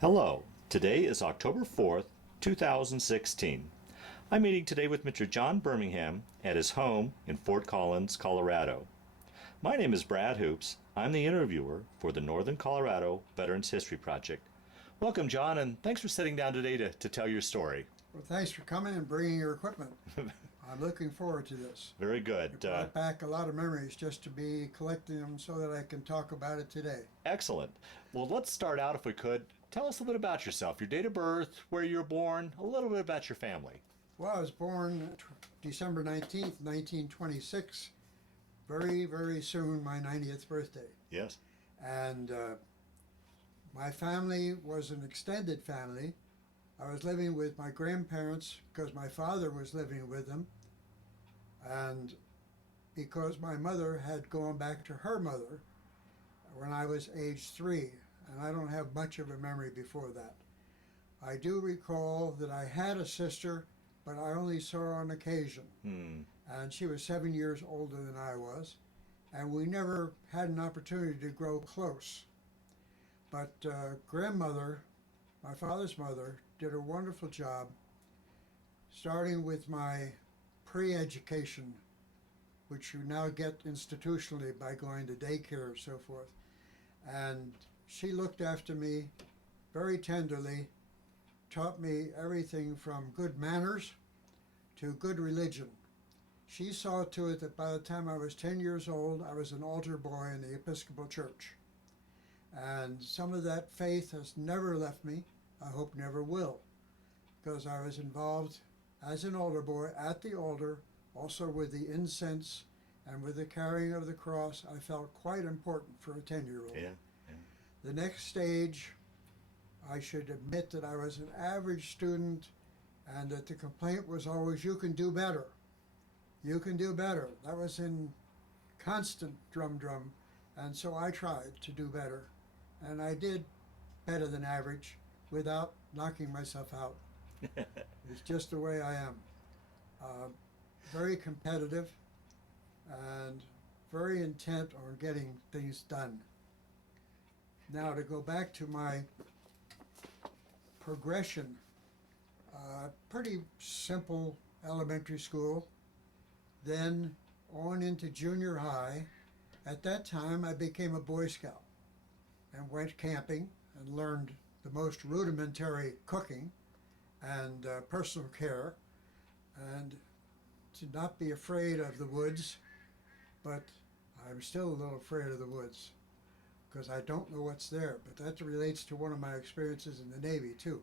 Hello, today is October 4th, 2016. I'm meeting today with Mr. John Birmingham at his home in Fort Collins, Colorado. My name is Brad Hoops. I'm the interviewer for the Northern Colorado Veterans History Project. Welcome, John, and thanks for sitting down today to tell your story. Well, thanks for coming and bringing your equipment. I'm looking forward to this. Very good. It brought back a lot of memories just to be collecting them so that I can talk about it today. Excellent. Well, let's start out, if we could. Tell us a little bit about yourself, your date of birth, where you were born, a little bit about your family. Well, I was born December 19th, 1926, very, very soon, my 90th birthday. Yes. And my family was an extended family. I was living with my grandparents because my father was living with them, and because my mother had gone back to her mother when I was age 3, and I don't have much of a memory before that. I do recall that I had a sister, but I only saw her on occasion, and she was 7 years older than I was, and we never had an opportunity to grow close. But grandmother, my father's mother, did a wonderful job, starting with my pre-education, which you now get institutionally by going to daycare and so forth. And she looked after me very tenderly, taught me everything from good manners to good religion. She saw to it that by the time I was 10 years old, I was an altar boy in the Episcopal Church. And some of that faith has never left me. I hope never will, because I was involved as an altar boy at the altar, also with the incense and with the carrying of the cross. I felt quite important for a 10-year-old. Yeah. The next stage, I should admit that I was an average student, and that the complaint was always, you can do better. You can do better. That was in constant drum. And so I tried to do better. And I did better than average without knocking myself out. It's just the way I am. Very competitive and very intent on getting things done. Now, to go back to my progression, pretty simple elementary school, then on into junior high. At that time, I became a Boy Scout and went camping and learned the most rudimentary cooking and personal care, and to not be afraid of the woods, but I'm still a little afraid of the woods because I don't know what's there, but that relates to one of my experiences in the Navy too.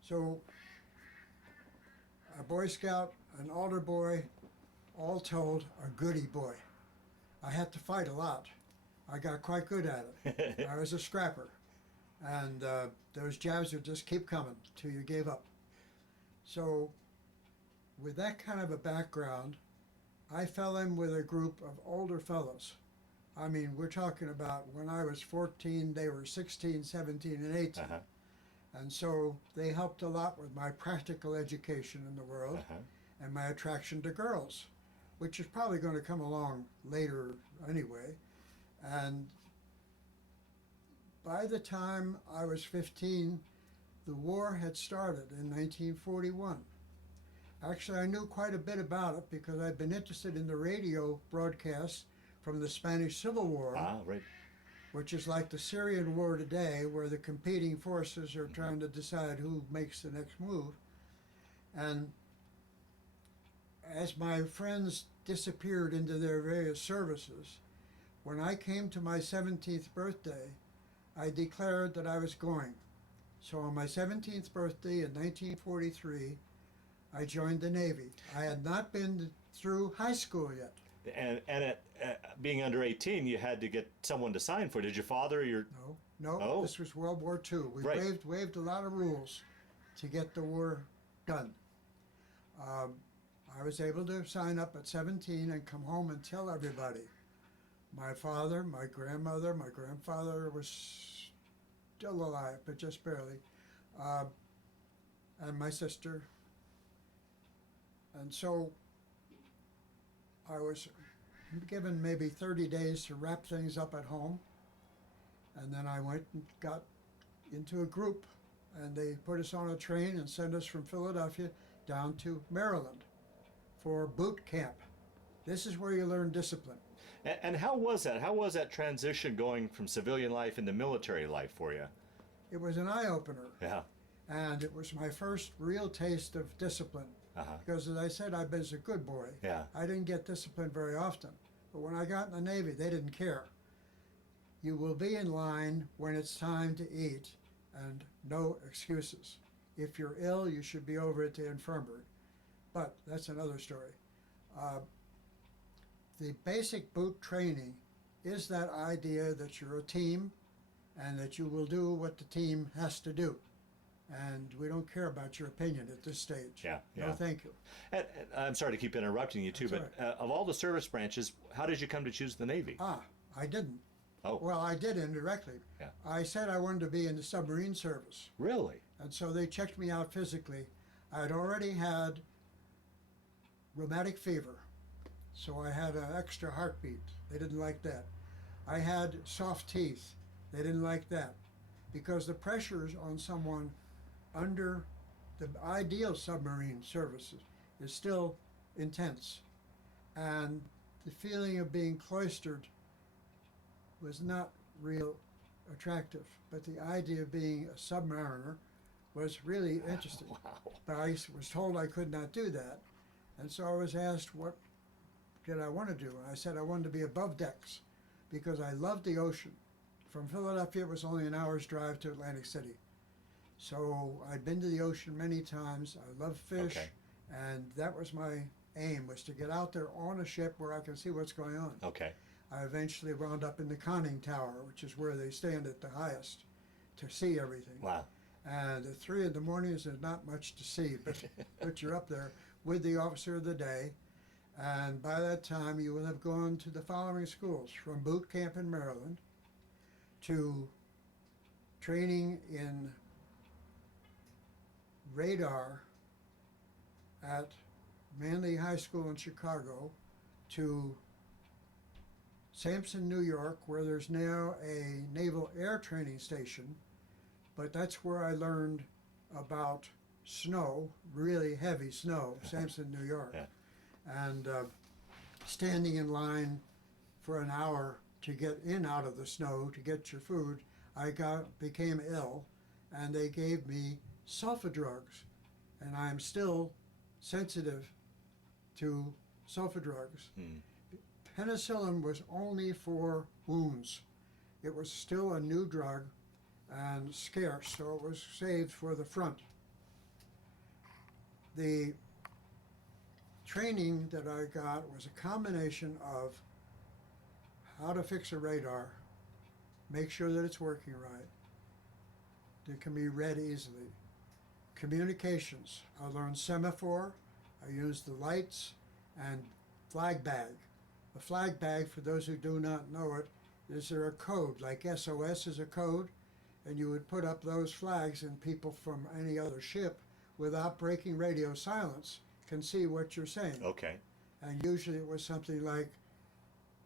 So a Boy Scout, an altar boy, all told a goody boy. I had to fight a lot. I got quite good at it. I was a scrapper, and those jabs would just keep coming till you gave up. So with that kind of a background, I fell in with a group of older fellows. I mean, we're talking about when I was 14, they were 16, 17, and 18. And so they helped a lot with my practical education in the world and my attraction to girls, which is probably going to come along later anyway. And by the time I was 15, the war had started in 1941. Actually, I knew quite a bit about it because I'd been interested in the radio broadcasts from the Spanish Civil War, Right. which is like the Syrian war today, where the competing forces are trying to decide who makes the next move. And as my friends disappeared into their various services, when I came to my 17th birthday, I declared that I was going. So on my 17th birthday in 1943, I joined the Navy. I had not been through high school yet. And at being under 18, you had to get someone to sign for it. Did your father or your... No, Oh. This was World War II. We Right. waived a lot of rules to get the war done. I was able to sign up at 17 and come home and tell everybody. My father, my grandmother, my grandfather was still alive, but just barely, and my sister. And so I was given maybe 30 days to wrap things up at home, and then I went and got into a group, and they put us on a train and sent us from Philadelphia down to Maryland for boot camp. This is where you learn discipline. And how was that? How was that transition going from civilian life into military life for you? It was an eye-opener, Yeah. and it was my first real taste of discipline. Uh-huh. Because as I said, I was a good boy. Yeah. I didn't get disciplined very often. But when I got in the Navy, they didn't care. You will be in line when it's time to eat, and no excuses. If you're ill, you should be over at the infirmary. But that's another story. The basic boot training is that idea that you're a team and that you will do what the team has to do. And we don't care about your opinion at this stage. Yeah, No, yeah. thank you. And I'm sorry to keep interrupting you too, That's but of all the service branches, how did you come to choose the Navy? I didn't. Oh. Well, I did indirectly. Yeah. I said I wanted to be in the submarine service. Really? And so they checked me out physically. I had already had rheumatic fever, so I had an extra heartbeat. They didn't like that. I had soft teeth. They didn't like that, because the pressures on someone under the ideal submarine services is still intense, and the feeling of being cloistered was not real attractive, but the idea of being a submariner was really interesting. Wow. But I was told I could not do that, and so I was asked what did I want to do, and I said I wanted to be above decks because I loved the ocean. From Philadelphia, it was only an hour's drive to Atlantic City. So I'd been to the ocean many times. I love fish, Okay. and that was my aim, was to get out there on a ship where I could see what's going on. Okay. I eventually wound up in the conning tower, which is where they stand at the highest to see everything. Wow. And at 3 in the morning, there's not much to see, but you're up there with the officer of the day. And by that time, you will have gone to the following schools, from boot camp in Maryland to training in radar at Manley High School in Chicago, to Sampson, New York, where there's now a Naval Air Training Station, but that's where I learned about snow, really heavy snow, Sampson, New York. Yeah. And standing in line for an hour to get in out of the snow to get your food, I became ill, and they gave me sulfa drugs, and I'm still sensitive to sulfa drugs. Penicillin was only for wounds. It was still a new drug and scarce, so it was saved for the front. The training that I got was a combination of how to fix a radar, make sure that it's working right, that it can be read easily. Communications, I learned semaphore, I used the lights, and flag bag. A flag bag, for those who do not know it, is there a code, like SOS is a code, and you would put up those flags, and people from any other ship, without breaking radio silence, can see what you're saying. Okay. And usually it was something like,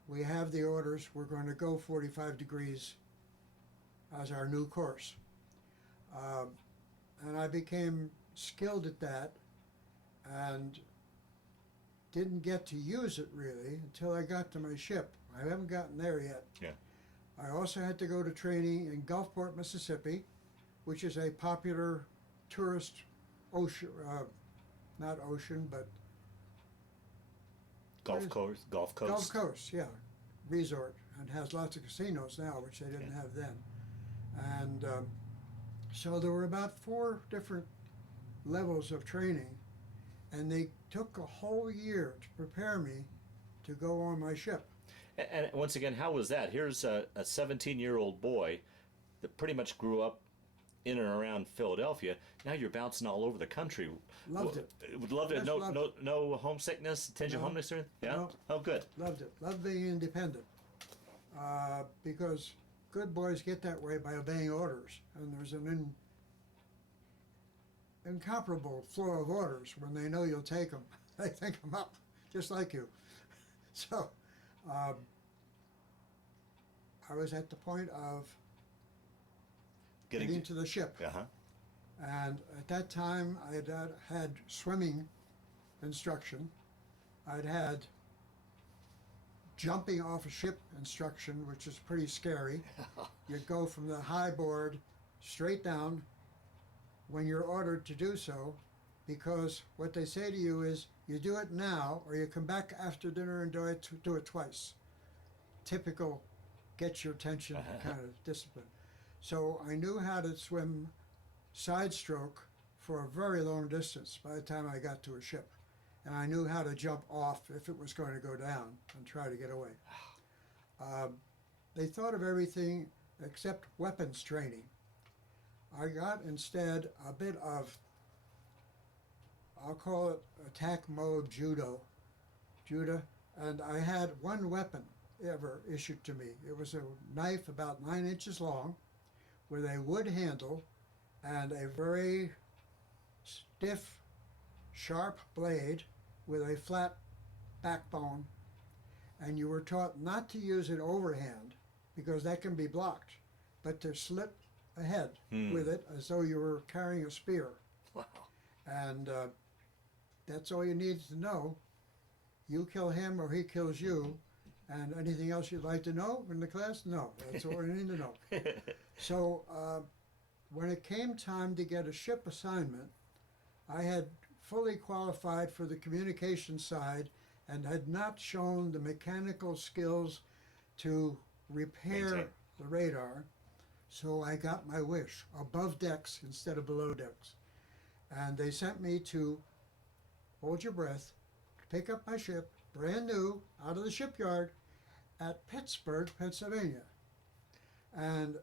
we have the orders, we're going to go 45 degrees as our new course. And I became skilled at that and didn't get to use it really until I got to my ship. I haven't gotten there yet. Yeah. I also had to go to training in Gulfport, Mississippi, which is a popular tourist ocean, not ocean, but Gulf Coast. Gulf Coast. Gulf Coast, yeah, resort, and has lots of casinos now, which they didn't have then. And so there were about 4 different levels of training, and they took a whole year to prepare me to go on my ship. And once again, how was that? Here's a 17-year-old boy that pretty much grew up in and around Philadelphia. Now you're bouncing all over the country. Loved it. Would love it. Just No, loved no, it. no homesickness, tinge of No. homesickness or anything? Yeah. No. Oh, good. Loved it. Loved being independent. Because good boys get that way by obeying orders, and there's an incomparable flow of orders when they know you'll take them. They think them up, just like you. So I was at the point of getting to the ship. Uh-huh. And at that time, I had swimming instruction. I'd had jumping off a ship instruction, which is pretty scary. You go from the high board straight down when you're ordered to do so, because what they say to you is you do it now or you come back after dinner and do it twice. Typical get your attention kind of discipline. So I knew how to swim side stroke for a very long distance by the time I got to a ship. And I knew how to jump off if it was going to go down and try to get away. They thought of everything except weapons training. I got instead a bit of, I'll call it attack mode judo, and I had one weapon ever issued to me. It was a knife about 9 inches long with a wood handle and a very stiff, sharp blade with a flat backbone, and you were taught not to use it overhand because that can be blocked, but to slip ahead with it as though you were carrying a spear. Wow. And that's all you needed to know. You kill him or he kills you. And anything else you'd like to know in the class? No, that's all you need to know. So when it came time to get a ship assignment, I had fully qualified for the communication side and had not shown the mechanical skills to repair the radar. So I got my wish, above decks instead of below decks. And they sent me to, hold your breath, pick up my ship, brand new, out of the shipyard, at Pittsburgh, Pennsylvania. And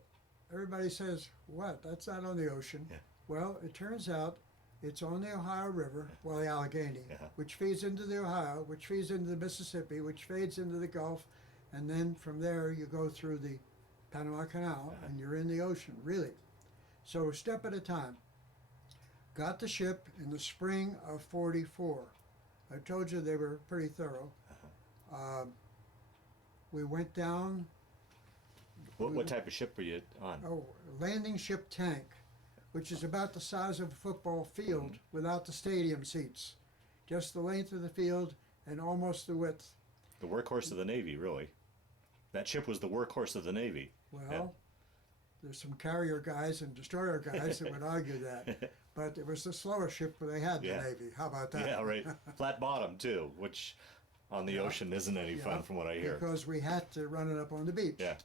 everybody says, what, that's not on the ocean. Yeah. Well, it turns out it's on the Ohio River, well, the Allegheny, Yeah. which feeds into the Ohio, which feeds into the Mississippi, which feeds into the Gulf, and then from there you go through the Panama Canal, and you're in the ocean, really. So step at a time. Got the ship in the spring of '44. I told you they were pretty thorough. We went down. What type of ship were you on? Oh, landing ship tank, which is about the size of a football field without the stadium seats. Just the length of the field and almost the width. The workhorse of the Navy, really. That ship was the workhorse of the Navy. Well, there's some carrier guys and destroyer guys that would argue that. But it was the slowest ship they had in the Navy. How about that? Yeah, right. Flat bottom, too, which on the ocean isn't any fun from what I hear. Because we had to run it up on the beach. Yeah.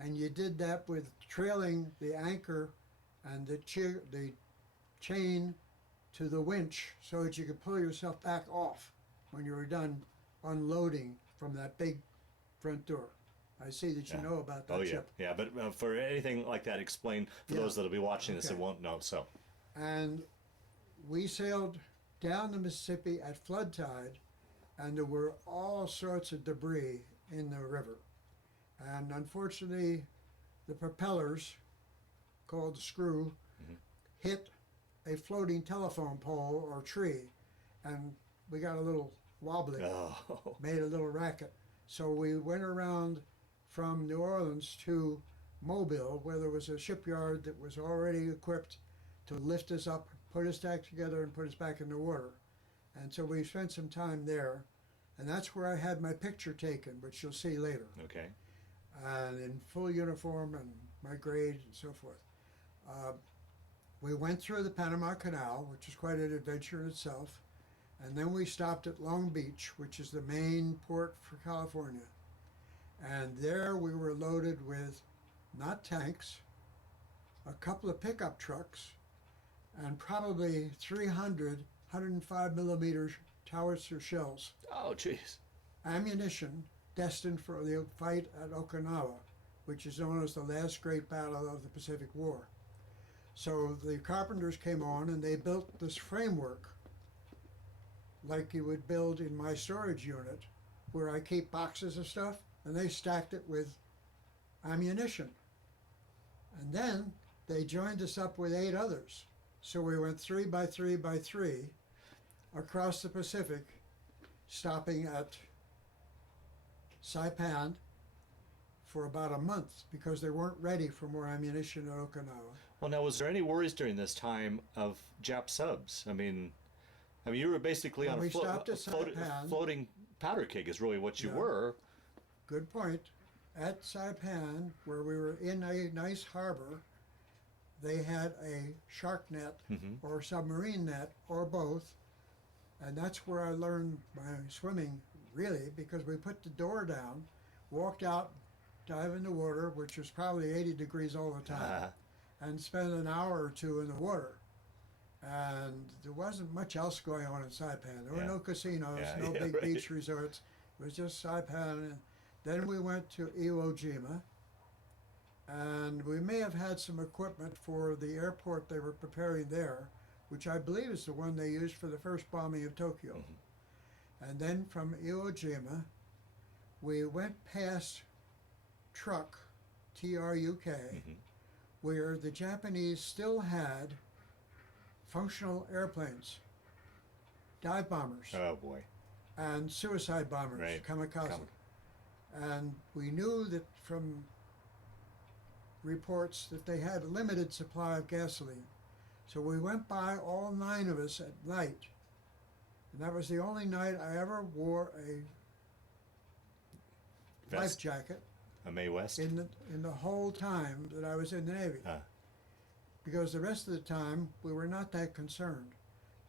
And you did that with trailing the anchor and the chain to the winch so that you could pull yourself back off when you were done unloading from that big front door. I see that you know about that ship. Yeah, but for anything like that, explain for those that'll be watching this and won't know. So, and we sailed down the Mississippi at flood tide, and there were all sorts of debris in the river. And unfortunately, the propellers, called the screw, hit a floating telephone pole or tree, and we got a little wobbly, made a little racket. So we went around from New Orleans to Mobile, where there was a shipyard that was already equipped to lift us up, put us back together, and put us back in the water. And so we spent some time there, and that's where I had my picture taken, which you'll see later. okay. And in full uniform and my grade and so forth. We went through the Panama Canal, which is quite an adventure in itself, and then we stopped at Long Beach, which is the main port for California. And there we were loaded with not tanks, a couple of pickup trucks, and probably 300 105 millimeter howitzer shells. Oh, jeez. Ammunition destined for the fight at Okinawa, which is known as the last great battle of the Pacific War. So the carpenters came on and they built this framework like you would build in my storage unit, where I keep boxes of stuff, and they stacked it with ammunition. And then they joined us up with 8 others. So we went 3 by 3 by 3 across the Pacific, stopping at Saipan, for about a month because they weren't ready for more ammunition at Okinawa. Well, now, was there any worries during this time of Jap subs? I mean, you were basically When on we a stopped at Saipan, floating powder keg, is really what you Yeah. were. good point, at Saipan, where we were in a nice harbor, they had a shark net or submarine net or both, and that's where I learned my swimming really, because we put the door down, walked out, dive in the water, which was probably 80 degrees all the time, and spent an hour or two in the water. And there wasn't much else going on in Saipan. There were Yeah. no casinos, Yeah, no yeah, big right. beach resorts. It was just Saipan. Then we went to Iwo Jima, and we may have had some equipment for the airport they were preparing there, which I believe is the one they used for the first bombing of Tokyo. And then from Iwo Jima, we went past Truk, Truk, where the Japanese still had functional airplanes, dive bombers, Oh boy. and suicide bombers, Right. kamikaze. And we knew that from reports that they had a limited supply of gasoline. So we went by, all 9 of us, at night. And that was the only night I ever wore a life Vest. jacket A Mae West. in the whole time that I was in the Navy. Because the rest of the time we were not that concerned,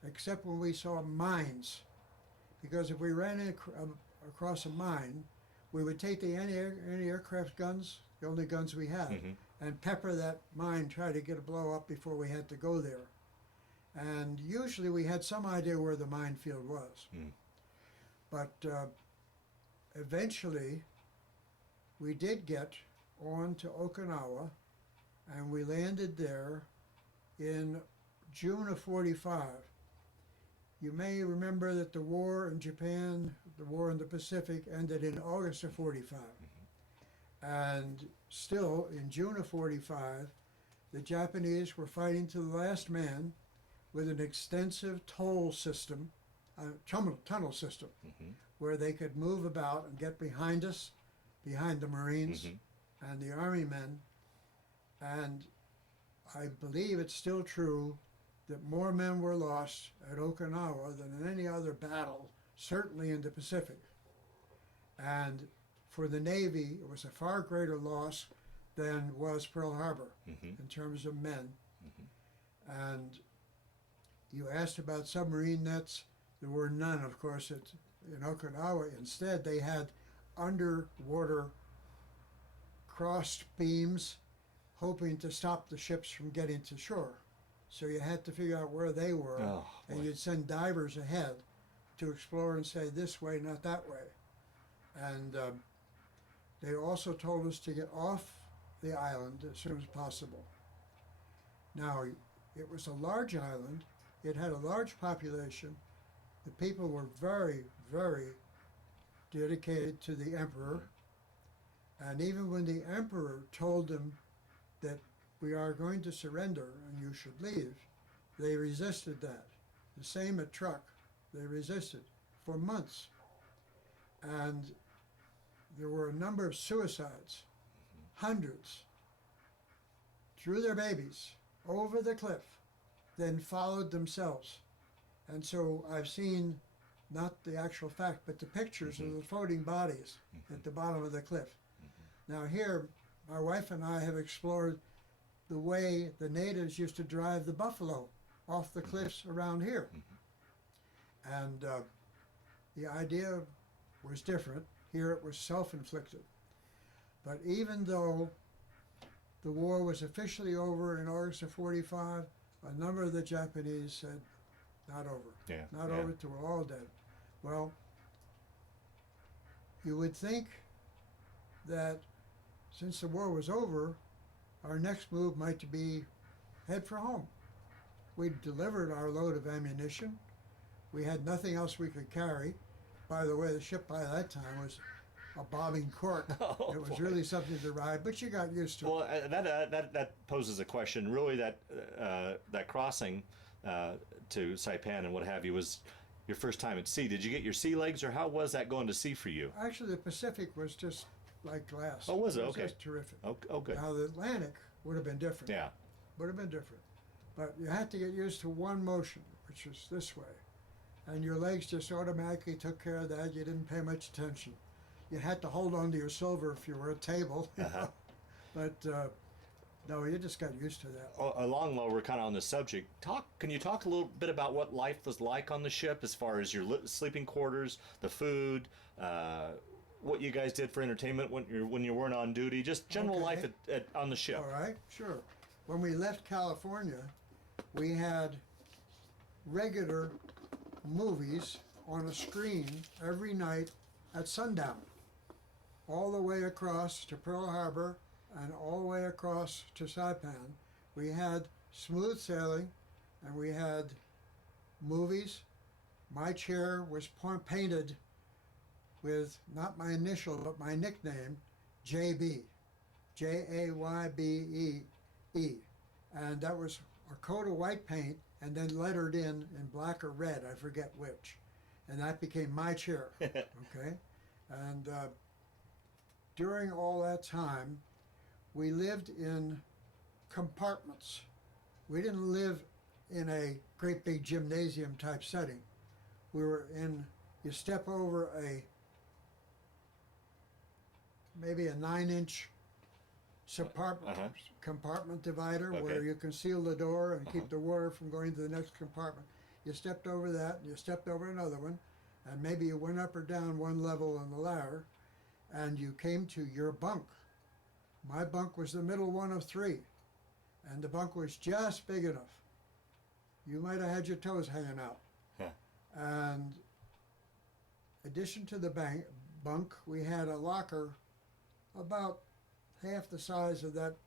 except when we saw mines. Because if we ran across a mine, we would take the anti-aircraft guns, the only guns we had, and pepper that mine, try to get a blow up before we had to go there. And usually we had some idea where the minefield was. But eventually we did get on to Okinawa, and we landed there in June of 45. You may remember that the war in Japan, the war in the Pacific, ended in August of 45. And still, in June of 45, the Japanese were fighting to the last man with an extensive toll system, tunnel system, where they could move about and get behind us, behind the Marines and the Army men. And I believe it's still true that more men were lost at Okinawa than in any other battle, certainly in the Pacific. And for the Navy, it was a far greater loss than was Pearl Harbor in terms of men. And you asked about submarine nets. There were none, of course, in Okinawa. Instead, they had underwater crossed beams, hoping to stop the ships from getting to shore. So you had to figure out where they were, and you'd send divers ahead to explore and say, this way, not that way. And they also told us to get off the island as soon as possible. Now, it was a large island. It had a large population. The people were very, very dedicated to the emperor. And even when the emperor told them that we are going to surrender and you should leave, they resisted that. The same at Truk. They resisted for months. And there were a number of suicides, hundreds, threw their babies over the cliff, then followed themselves. And so I've seen, not the actual fact, but the pictures of the floating bodies at the bottom of the cliff. Now here, my wife and I have explored the way the natives used to drive the buffalo off the cliffs around here. And the idea was different. Here it was self-inflicted. But even though the war was officially over in August of 45, a number of the Japanese said, not over. Not over till we're all dead. Well, you would think that since the war was over, our next move might be head for home. We'd delivered our load of ammunition. We had nothing else we could carry. By the way, the ship by that time was a bobbing cork. It was really something to ride, but you got used to it. Well, that poses a question. Really, that crossing to Saipan and what have you was your first time at sea. Did you get your sea legs, or how was that going to sea for you? Actually, the Pacific was just like glass. Oh, was it? It was Okay. just terrific. Oh, good. Now the Atlantic would have been different. Yeah. Would have been different. But you had to get used to one motion, which was this way. And your legs just automatically took care of that. You didn't pay much attention. You had to hold on to your silver if you were at a table. But no, you just got used to that. Along while we're kind of on the subject, can you talk a little bit about what life was like on the ship as far as your sleeping quarters, the food, what you guys did for entertainment when you weren't on duty, just general Okay. life on the ship? All right, sure. When we left California, we had regular movies on a screen every night at sundown, all the way across to Pearl Harbor and all the way across to Saipan. We had smooth sailing, and we had movies. My chair was painted with not my initial but my nickname, JB, Jaybe, and that was a coat of white paint and then lettered in black or red, I forget which, and that became my chair. Okay, and during all that time, we lived in compartments. We didn't live in a great big gymnasium type setting. We were in, you step over maybe a 9-inch compartment divider where Okay. you can seal the door and keep the water from going to the next compartment. You stepped over that, and you stepped over another one, and maybe you went up or down one level on the ladder, and you came to your bunk. My bunk was the middle one of 3, and the bunk was just big enough. You might have had your toes hanging out. And addition to the bunk, we had a locker about half the size of that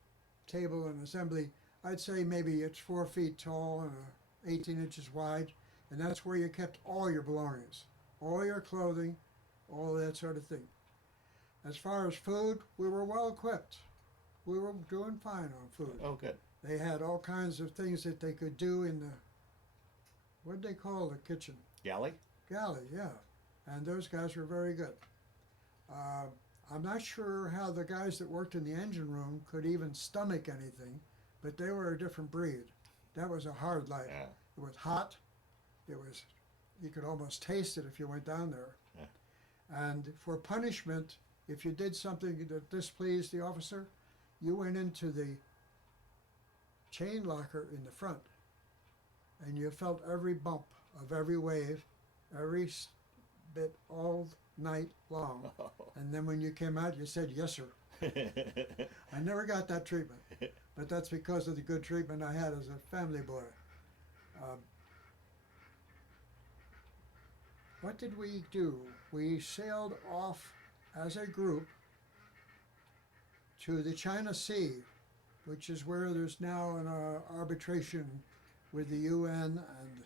table and assembly. I'd say maybe it's 4 feet tall and 18 inches wide, and that's where you kept all your belongings, all your clothing, all that sort of thing. As far as food, we were well equipped. We were doing fine on food. Oh, good. They had all kinds of things that they could do in the, what did they call the kitchen? Galley? Galley, yeah. And those guys were very good. I'm not sure how the guys that worked in the engine room could even stomach anything, but they were a different breed. That was a hard life. Yeah. It was hot. You could almost taste it if you went down there. Yeah. And for punishment, if you did something that displeased the officer, you went into the chain locker in the front, and you felt every bump of every wave, every bit all night long. And then when you came out, you said, "Yes, sir." I never got that treatment, but that's because of the good treatment I had as a family boy. What did we do? We sailed off as a group to the China Sea, which is where there's now an arbitration with the UN and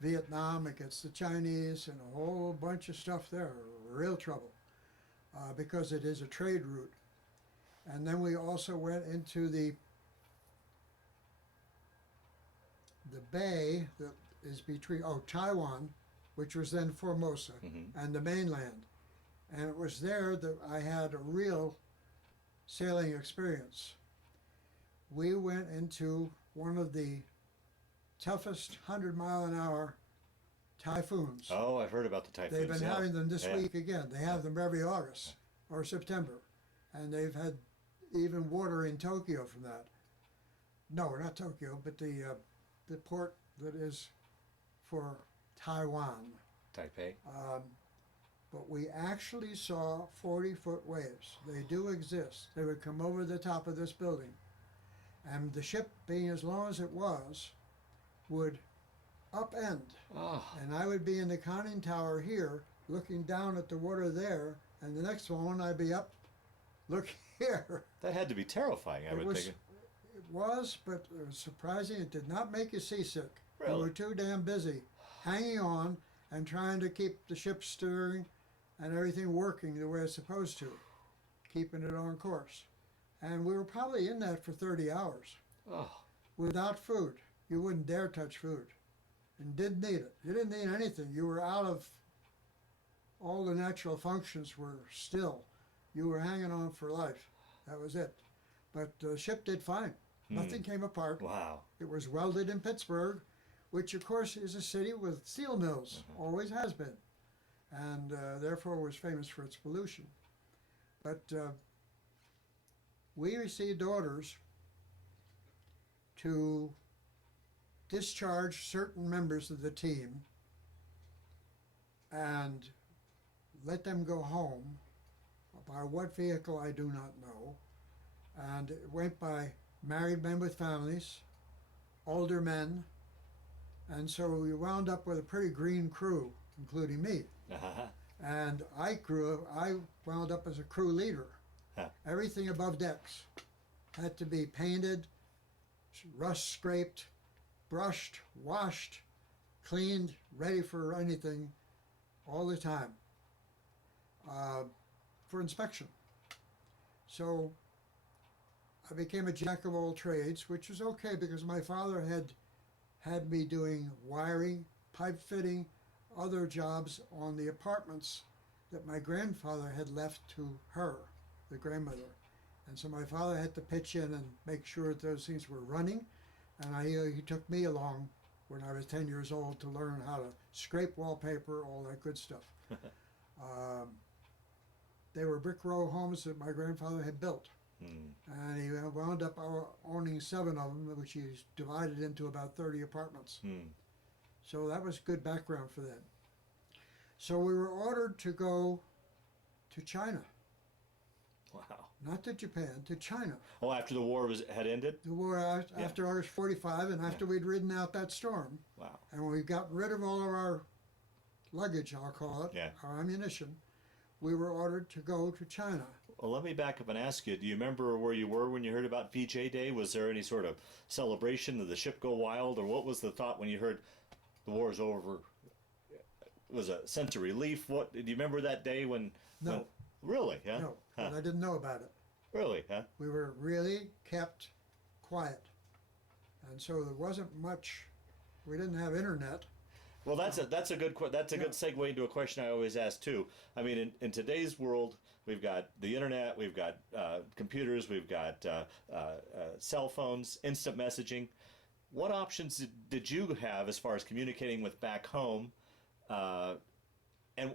Vietnam against the Chinese and a whole bunch of stuff there, real trouble, because it is a trade route. And then we also went into the bay that is between, Taiwan, which was then Formosa, and the mainland. And it was there that I had a real sailing experience. We went into one of the toughest 100-mile-an-hour typhoons. Oh, I've heard about the typhoons. They've been having them this Yeah. week again. They have them every August or September. And they've had even water in Tokyo from that. No, not Tokyo, but the port that is for Taiwan. Taipei. But we actually saw 40-foot waves. They do exist. They would come over the top of this building. And the ship, being as long as it was, would upend. Oh. And I would be in the conning tower here, looking down at the water there, and the next moment I'd be up, looking here. That had to be terrifying, I would think. It was, but it was surprising. It did not make you seasick. Really? We were too damn busy hanging on and trying to keep the ship steering and everything working the way it's supposed to, keeping it on course. And we were probably in that for 30 hours Oh. without food. You wouldn't dare touch food and didn't need it. You didn't need anything. You were out of, all the natural functions were still. you were hanging on for life. That was it. But the ship did fine. Nothing came apart. Wow. It was welded in Pittsburgh, which of course is a city with steel mills, always has been, and therefore was famous for its pollution. But we received orders to discharge certain members of the team and let them go home. By what vehicle I do not know. And it went by married men with families, older men, and so we wound up with a pretty green crew, including me. And I wound up as a crew leader. Everything above decks had to be painted, rust scraped, brushed, washed, cleaned, ready for anything all the time for inspection. So I became a jack of all trades, which was okay because my father had me doing wiring, pipe fitting, other jobs on the apartments that my grandfather had left to her, the grandmother. And so my father had to pitch in and make sure that those things were running. And he took me along when I was 10 years old to learn how to scrape wallpaper, all that good stuff. They were brick row homes that my grandfather had built. And he wound up owning 7 of them, which he divided into about 30 apartments. So that was good background for them. So we were ordered to go to China. Wow. Not to Japan, to China. Oh, after the war had ended? The war after August 45 and after we'd ridden out that storm. Wow. And we got rid of all of our luggage, I'll call it, our ammunition. We were ordered to go to China. Well, let me back up and ask you, do you remember where you were when you heard about VJ Day? Was there any sort of celebration? Did the ship go wild? Or what was the thought when you heard the war is over? Was a sense of relief? What, do you remember that day when... No. Really, huh? No, but I didn't know about it. Really, huh? We were really kept quiet. And so there wasn't much, we didn't have internet. Well, that's a good good segue into a question I always ask too. I mean, in today's world, we've got the internet, we've got computers, we've got cell phones, instant messaging. What options did you have as far as communicating with back home, and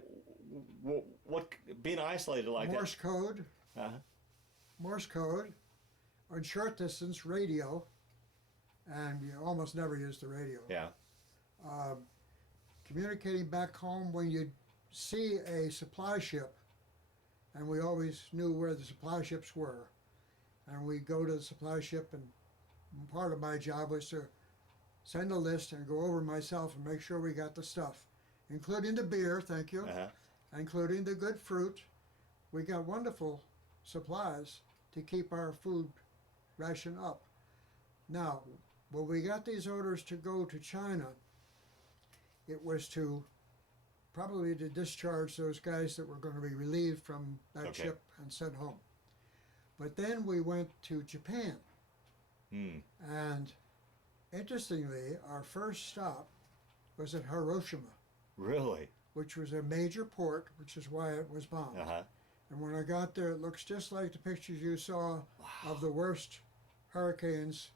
what being isolated like Morse that? code, Morse code, on short distance radio, and you almost never used the radio. Yeah. Communicating back home when you'd see a supply ship, and we always knew where the supply ships were, and we'd go to the supply ship, and part of my job was to send a list and go over myself and make sure we got the stuff, including the beer, thank you, including the good fruit. We got wonderful supplies to keep our food ration up. Now, when we got these orders to go to China, it was probably to discharge those guys that were going to be relieved from that ship and sent home. But then we went to Japan. And interestingly, our first stop was at Hiroshima. Really? Which was a major port, which is why it was bombed. And when I got there, it looks just like the pictures you saw of the worst hurricanes,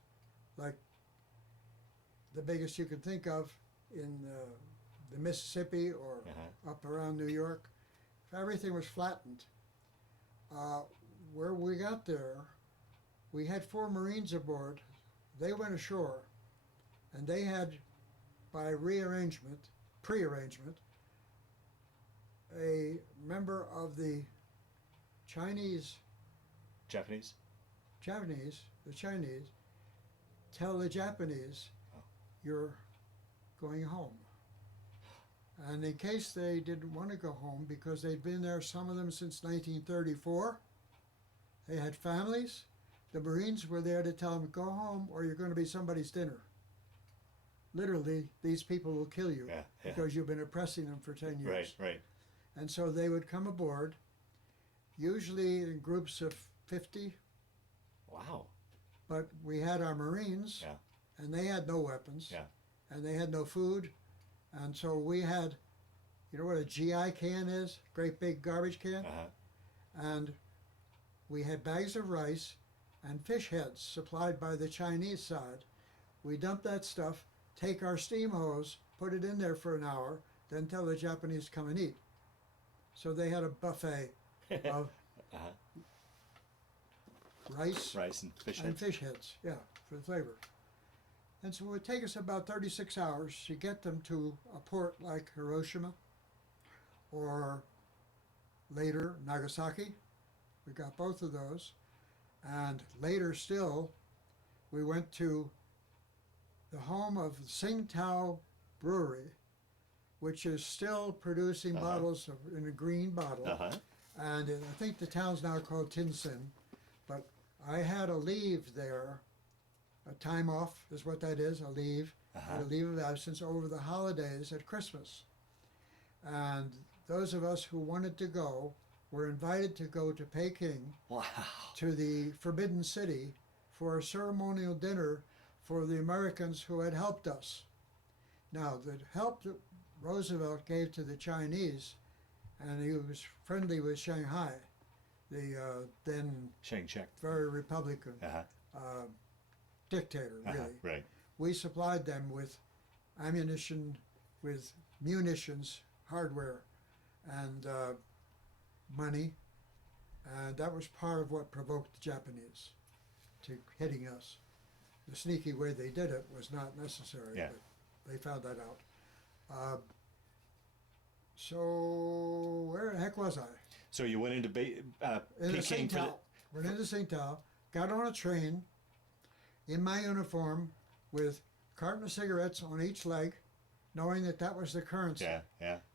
like the biggest you could think of in the Mississippi or up around New York. Everything was flattened. Where we got there, we had 4 Marines aboard. They went ashore, and they had, by pre-arrangement, a member of the Japanese, the Chinese, tell the Japanese, you're going home. And in case they didn't want to go home, because they'd been there, some of them since 1934, they had families, the Marines were there to tell them, go home or you're going to be somebody's dinner. Literally, these people will kill you because you've been oppressing them for 10 years. Right. And so they would come aboard, usually in groups of 50. Wow. But we had our Marines, and they had no weapons, and they had no food. And so we had, you know what a GI can is? Great big garbage can? And we had bags of rice and fish heads supplied by the Chinese side. We dumped that stuff, take our steam hose, put it in there for an hour, then tell the Japanese to come and eat. So they had a buffet of rice and fish heads. fish heads, yeah, for the flavor. And so it would take us about 36 hours to get them to a port like Hiroshima or later Nagasaki. We got both of those. And later still, we went to the home of Tsingtao Brewery, which is still producing bottles in a green bottle. And I think the town's now called Tinsen. But I had a leave there. A time off is what that is, a leave. A leave of absence over the holidays at Christmas. And those of us who wanted to go were invited to go to Peking, to the Forbidden City, for a ceremonial dinner for the Americans who had helped us. Now, the help that Roosevelt gave to the Chinese, and he was friendly with Shanghai, the then very Republican dictator, really. Right. We supplied them with ammunition, with munitions, hardware, and money, and that was part of what provoked the Japanese to hitting us. The sneaky way they did it was not necessary, but they found that out. So where the heck was I? So you went into Peking Went into Tsingtao, got on a train in my uniform with a carton of cigarettes on each leg, knowing that that was the currency.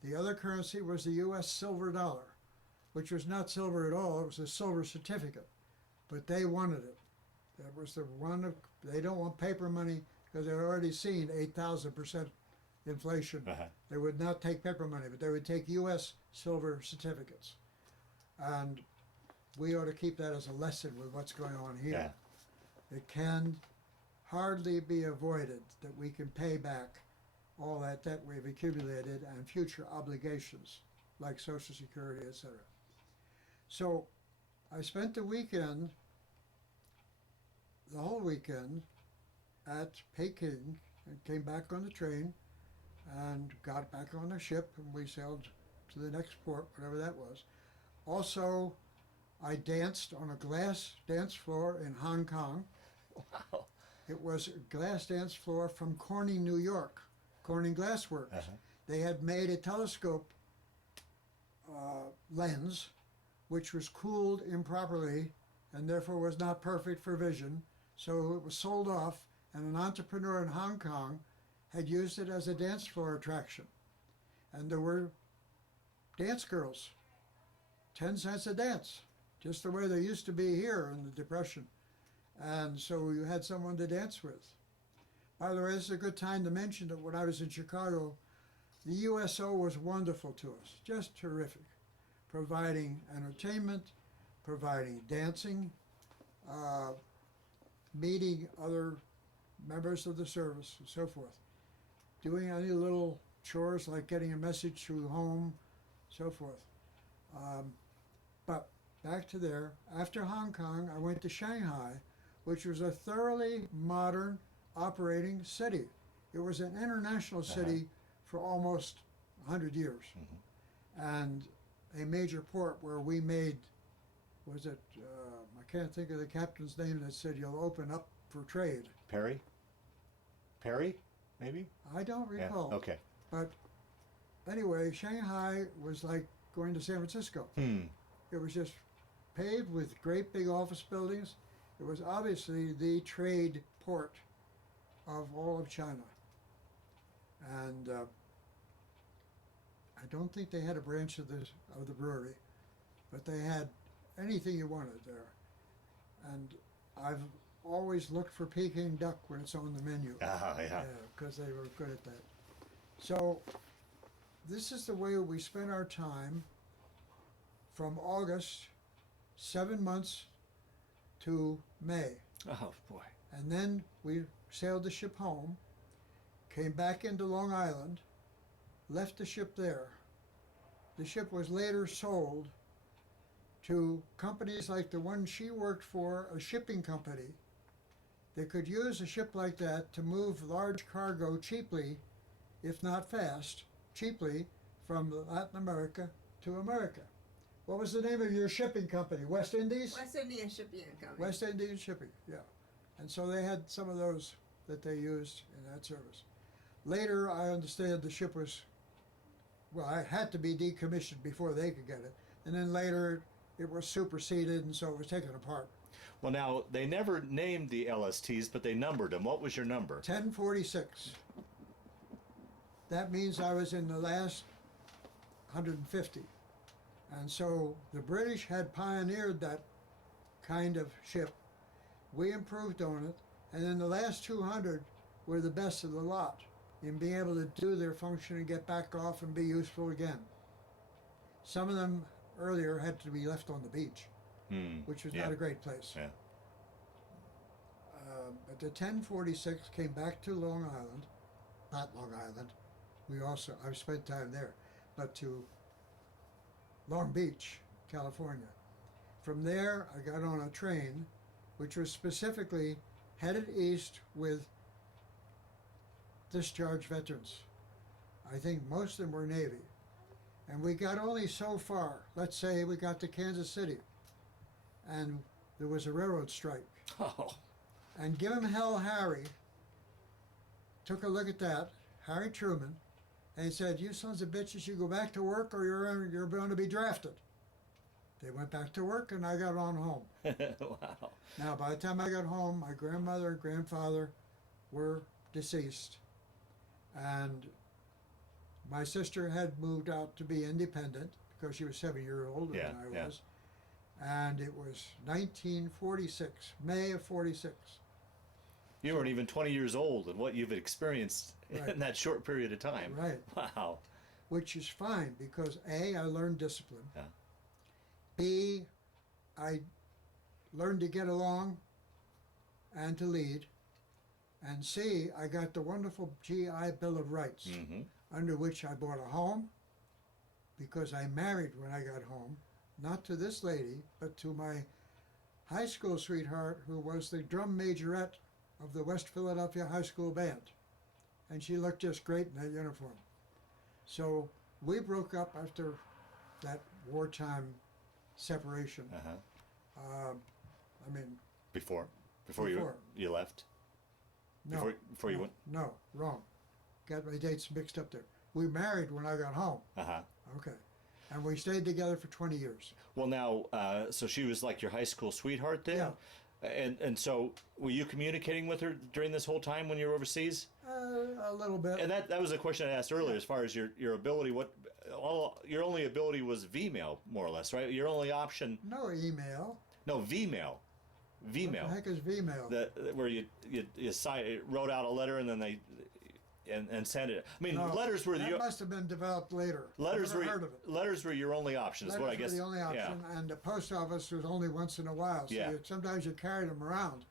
The other currency was the U.S. silver dollar, which was not silver at all. It was a silver certificate, but they wanted it. That was the one. They don't want paper money because they'd already seen 8,000% inflation. They would not take paper money, but they would take U.S. silver certificates. And we ought to keep that as a lesson with what's going on here. It can hardly be avoided that we can pay back all that debt we've accumulated and future obligations like Social Security, etc. So I spent the whole weekend at Peking, and came back on the train and got back on the ship, and we sailed to the next port, whatever that was. Also, I danced on a glass dance floor in Hong Kong. Wow. It was a glass dance floor from Corning, New York, Corning Glass Works. They had made a telescope lens which was cooled improperly and therefore was not perfect for vision. So it was sold off, and an entrepreneur in Hong Kong had used it as a dance floor attraction. And there were dance girls, 10 cents a dance, just the way they used to be here in the Depression. And so you had someone to dance with. By the way, this is a good time to mention that when I was in Chicago, the USO was wonderful to us, just terrific, providing entertainment, providing dancing, meeting other members of the service and so forth, doing any little chores like getting a message to home, so forth. But back to there, after Hong Kong, I went to Shanghai, which was a thoroughly modern operating city. It was an international city for almost 100 years. And a major port where we made, I can't think of the captain's name that said you'll open up for trade. Perry, maybe? I don't recall. Okay. But anyway, Shanghai was like going to San Francisco. It was just paved with great big office buildings. It was obviously the trade port of all of China. And I don't think they had a branch of the brewery, but they had anything you wanted there. And I've always looked for Peking duck when it's on the menu. Because they were good at that. So this is the way we spent our time from August, 7 months to May. Oh boy. And then we sailed the ship home, came back into Long Island, left the ship there. The ship was later sold to companies like the one she worked for, a shipping company. They could use a ship like that to move large cargo cheaply, if not fast, cheaply from Latin America to America. What was the name of your shipping company? West Indies? West Indian Shipping Company. West Indian Shipping, yeah. And so they had some of those that they used in that service. Later, I understand the ship was, well, it had to be decommissioned before they could get it. And then later, it was superseded, and so it was taken apart. Well, now, they never named the LSTs, but they numbered them. What was your number? 1046. That means I was in the last 150. And so the British had pioneered that kind of ship. We improved on it, and then the last 200 were the best of the lot in being able to do their function and get back off and be useful again. Some of them earlier had to be left on the beach, which was not a great place. Yeah. But the 1046 came back to Long Island, not Long Island. I've spent time there, but to Long Beach, California. From there, I got on a train, which was specifically headed east with discharged veterans. I think most of them were Navy. And we got only so far. Let's say we got to Kansas City, and there was a railroad strike. Oh. And Give 'em Hell Harry took a look at that, Harry Truman, and he said, "You sons of bitches, you go back to work or you're going to be drafted." They went back to work, and I got on home. Wow. Now, by the time I got home, my grandmother and grandfather were deceased, and my sister had moved out to be independent because she was 7 years older than I was. And it was 1946, May of 46. You weren't even 20 years old, and what you've experienced Right. in that short period of time. Right. Wow. Which is fine because A, I learned discipline. Yeah. B, I learned to get along and to lead. And C, I got the wonderful GI Bill of Rights, under which I bought a home because I married when I got home, not to this lady, but to my high school sweetheart who was the drum majorette of the West Philadelphia High School Band. And she looked just great in that uniform. So we broke up after that wartime separation. I mean, Before Before. you left? no. Before you went? No, wrong. Got my dates mixed up there. We married when I got home. Okay. And we stayed together for 20 years. Well, now, so she was like your high school sweetheart then? Yeah. And so were you communicating with her during this whole time when you were overseas? A little bit. And that was a question I asked earlier, as far as your ability. Your only ability was Vmail, more or less, right? Your only option. No email. No, Vmail. What Vmail. the heck is Vmail? Where you wrote out a letter and then they and sent it. I mean, No, letters were that must have been developed later. letters I've were never heard of it. letters were your only option. Is Letters what I guess. were the only option, and the post office was only once in a while. So Yeah. sometimes you carried them around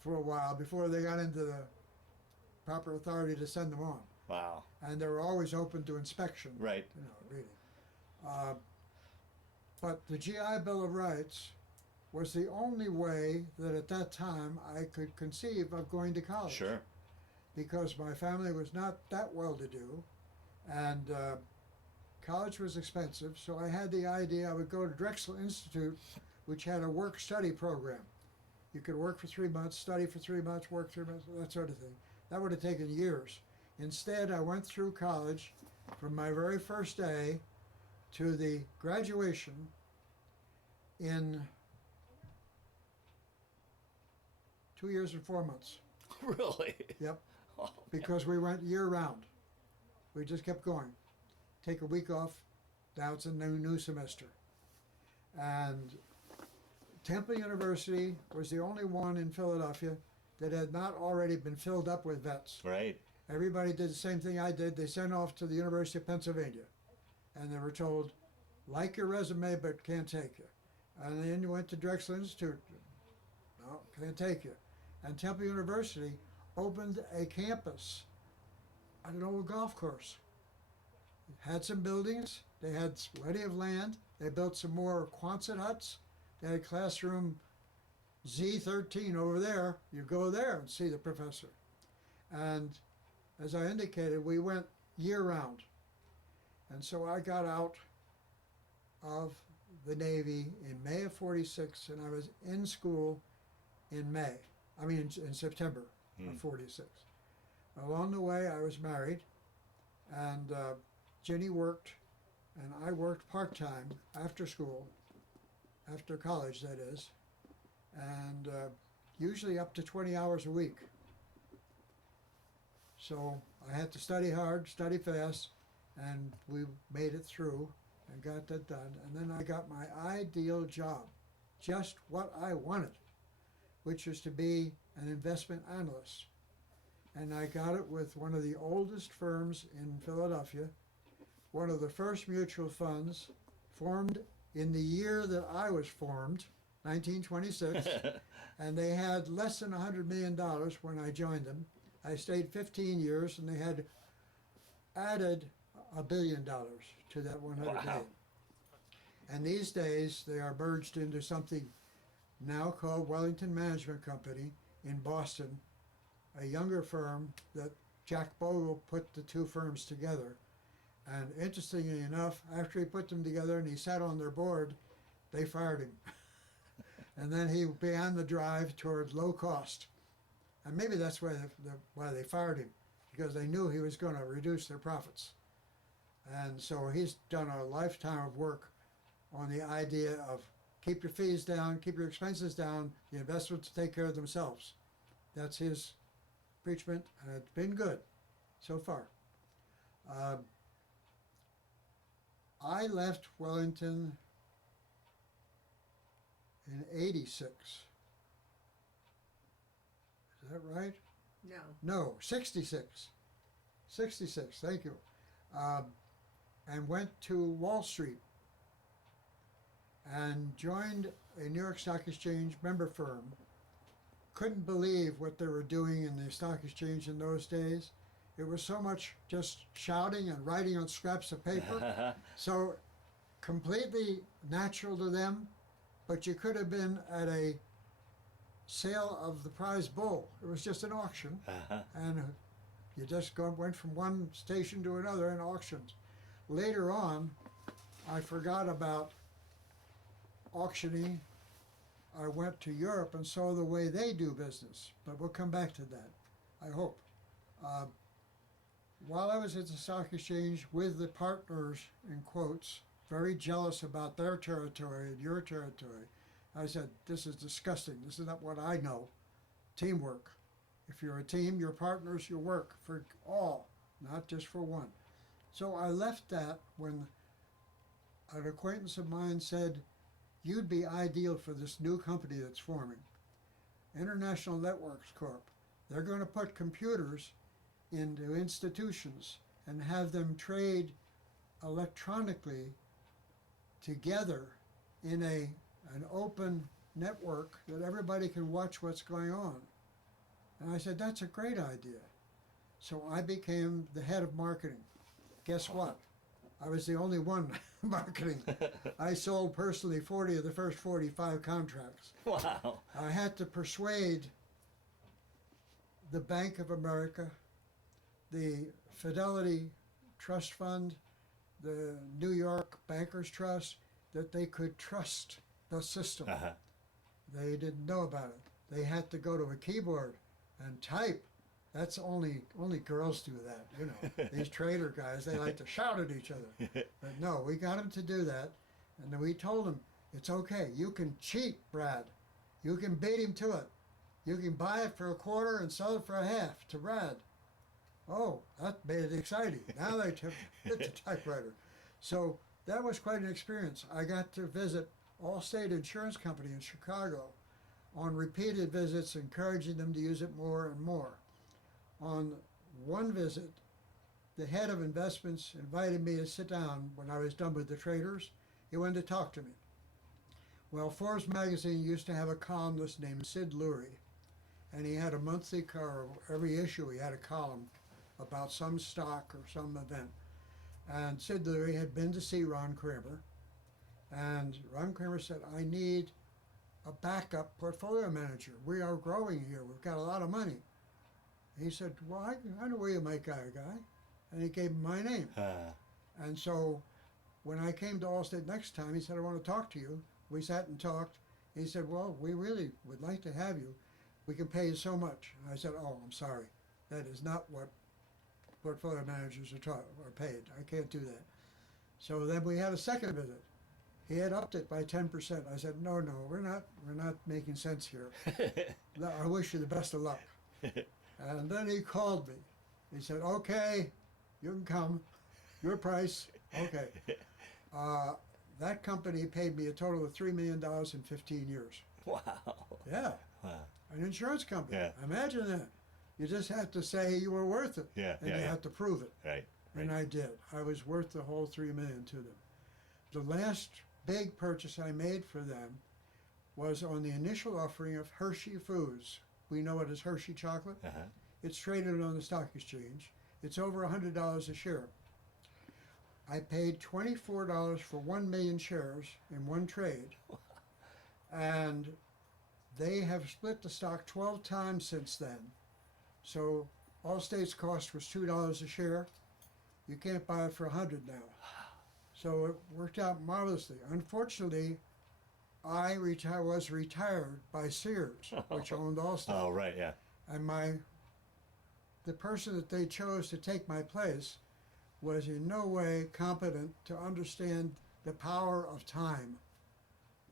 for a while before they got into the proper authority to send them on. Wow. And they were always open to inspection. Right. Reading. But the GI Bill of Rights was the only way that at that time I could conceive of going to college. Sure. Because my family was not that well-to-do, and college was expensive, so I had the idea I would go to Drexel Institute, which had a work-study program. You could work for 3 months, study for 3 months, work 3 months, that sort of thing. That would have taken years. Instead, I went through college from my very first day to the graduation in 2 years and 4 months. Really? Yep. Because we went year-round. We just kept going. Take a week off, now it's a new semester. And Temple University was the only one in Philadelphia that had not already been filled up with vets. Right. Everybody did the same thing I did. They sent off to the University of Pennsylvania. And they were told, like your resume, but can't take you. And then you went to Drexel Institute. No, can't take you. And Temple University opened a campus at an old golf course. It had some buildings, They had plenty of land. They built some more Quonset huts. They had classroom Z13 over there. You go there and see the professor. And as I indicated, we went year round. And so I got out of the Navy in May of 46, and I was in school in September of 46. Along the way, I was married, and Jenny worked, and I worked part-time after school, after college, that is, and usually up to 20 hours a week. So I had to study hard, study fast, and we made it through and got that done. And then I got my ideal job, just what I wanted, which was to be an investment analyst. And I got it with one of the oldest firms in Philadelphia, one of the first mutual funds formed in the year that I was formed, 1926, and they had less than $100 million when I joined them. I stayed 15 years, and they had added $1 billion to that 100 million. And these days, they are merged into something now called Wellington Management Company in Boston, a younger firm that Jack Bogle put the two firms together. And interestingly enough, after he put them together and he sat on their board, they fired him. And then he began the drive toward low cost. And maybe that's why they fired him, because they knew he was going to reduce their profits. And so he's done a lifetime of work on the idea of keep your fees down, keep your expenses down, the investments take care of themselves. That's his preachment, and it's been good so far. I left Wellington in 86. Is that right? No. No, 66. 66, thank you. And went to Wall Street and joined a New York Stock Exchange member firm. Couldn't believe what they were doing in the stock exchange in those days. It was so much just shouting and writing on scraps of paper. So completely natural to them, but you could have been at a sale of the prize bull. It was just an auction, and you just went from one station to another in auctions. Later on, I forgot about auctioning. I went to Europe and saw the way they do business, but we'll come back to that, I hope. While I was at the stock exchange with the partners, in quotes, very jealous about their territory and your territory, I said, this is disgusting. This is not what I know. Teamwork. If you're a team, your partners, you work for all, not just for one. So I left that when an acquaintance of mine said, you'd be ideal for this new company that's forming, International Networks Corp. They're going to put computers into institutions and have them trade electronically together in an open network that everybody can watch what's going on. And I said, that's a great idea. So I became the head of marketing. Guess what? I was the only one marketing. I sold personally 40 of the first 45 contracts. Wow. I had to persuade the Bank of America, the Fidelity Trust Fund, the New York Bankers Trust, that they could trust the system. They didn't know about it. They had to go to a keyboard and type. That's only girls do that, you know. These trader guys, they like to shout at each other. But no, we got them to do that, and then we told them, it's okay. You can cheat, Brad. You can beat him to it. You can buy it for a quarter and sell it for a half to Brad. Oh, that made it exciting. Now they took the typewriter. So that was quite an experience. I got to visit Allstate Insurance Company in Chicago on repeated visits, encouraging them to use it more and more. On one visit, the head of investments invited me to sit down when I was done with the traders. He wanted to talk to me. Well, Forbes magazine used to have a columnist named Sid Lurie, and he had a monthly every issue he had a column about some stock or some event. And Sid Leary had been to see Ron Kramer, and Ron Kramer said, I need a backup portfolio manager. We are growing here. We've got a lot of money. He said, well, I know where you might got a guy. And he gave him my name. And so when I came to Allstate next time, he said, I want to talk to you. We sat and talked. He said, well, we really would like to have you. We can pay you so much. And I said, oh, I'm sorry. That is not what portfolio managers are paid. I can't do that. So then we had a second visit. He had upped it by 10%. I said, no, we're not making sense here. I wish you the best of luck. And then he called me. He said, okay, you can come. Your price, okay. That company paid me a total of $3 million in 15 years. Wow. Yeah. Wow. An insurance company. Yeah. Imagine that. You just have to say you were worth it. Yeah. And you have to prove it. Right. And I did. I was worth the whole $3 million to them. The last big purchase I made for them was on the initial offering of Hershey Foods. We know it as Hershey chocolate. Uh-huh. It's traded on the stock exchange. It's over $100 a share. I paid $24 for 1 million shares in one trade. And they have split the stock 12 times since then. So Allstate's cost was $2 a share. You can't buy it for $100 now. So it worked out marvelously. Unfortunately, I was retired by Sears, which owned Allstate. Oh, right, yeah. And the person that they chose to take my place was in no way competent to understand the power of time.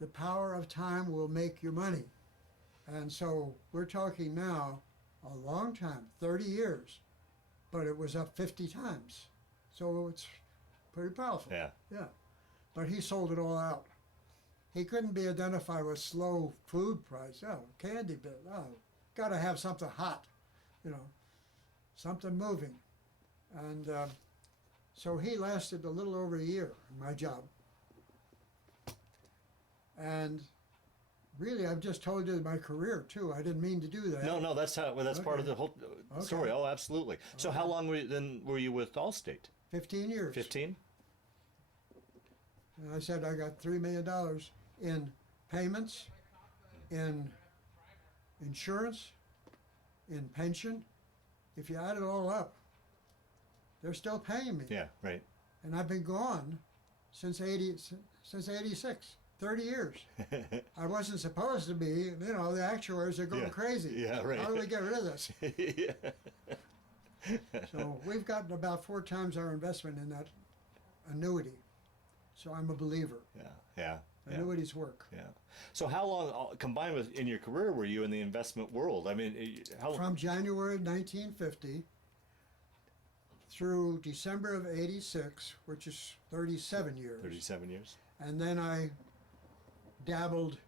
The power of time will make you money. And so we're talking now a long time, 30 years, but it was up 50 times. So it's pretty powerful. Yeah. Yeah. But he sold it all out. He couldn't be identified with slow food price. Oh, candy bit. Oh, got to have something hot, something moving. And so he lasted a little over a year in my job. And really, I've just told you my career too. I didn't mean to do that. No, that's part of the whole story. Okay. Oh, absolutely. So how long were you with Allstate? 15 years. 15? And I said I got $3 million in payments, in insurance, in pension. If you add it all up, they're still paying me. Yeah, right. And I've been gone since 86, 30 years. I wasn't supposed to be, the actuaries are going crazy. Yeah, right. How do we get rid of this? Yeah. So we've gotten about 4 times our investment in that annuity. So I'm a believer. Yeah. Annuities work. Yeah. So how long, combined with in your career, were you in the investment world? I mean, how long? From January 1950 through December of 86, which is 37 years. 37 years. And then I dabbled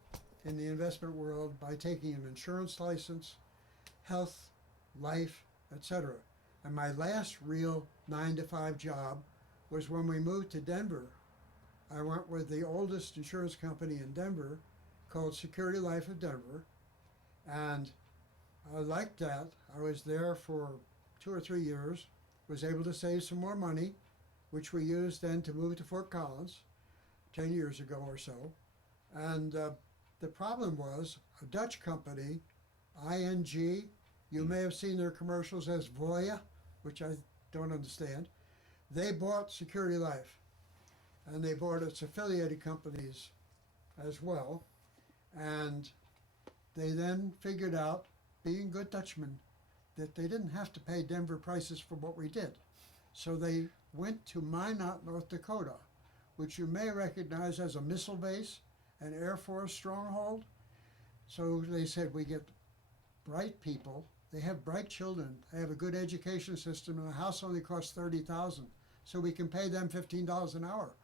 in the investment world by taking an insurance license, health, life, etc. And my last real 9-to-5 job was when we moved to Denver. I went with the oldest insurance company in Denver called Security Life of Denver. And I liked that. I was there for 2 or 3 years, was able to save some more money, which we used then to move to Fort Collins 10 years ago or so. And the problem was a Dutch company, ING, you may have seen their commercials as Voya, which I don't understand. They bought Security Life, and they bought its affiliated companies as well. And they then figured out, being good Dutchmen, that they didn't have to pay Denver prices for what we did. So they went to Minot, North Dakota, which you may recognize as a missile base, an Air Force stronghold. So they said, we get bright people, they have bright children, they have a good education system, and a house only costs $30,000, so we can pay them $15 an hour.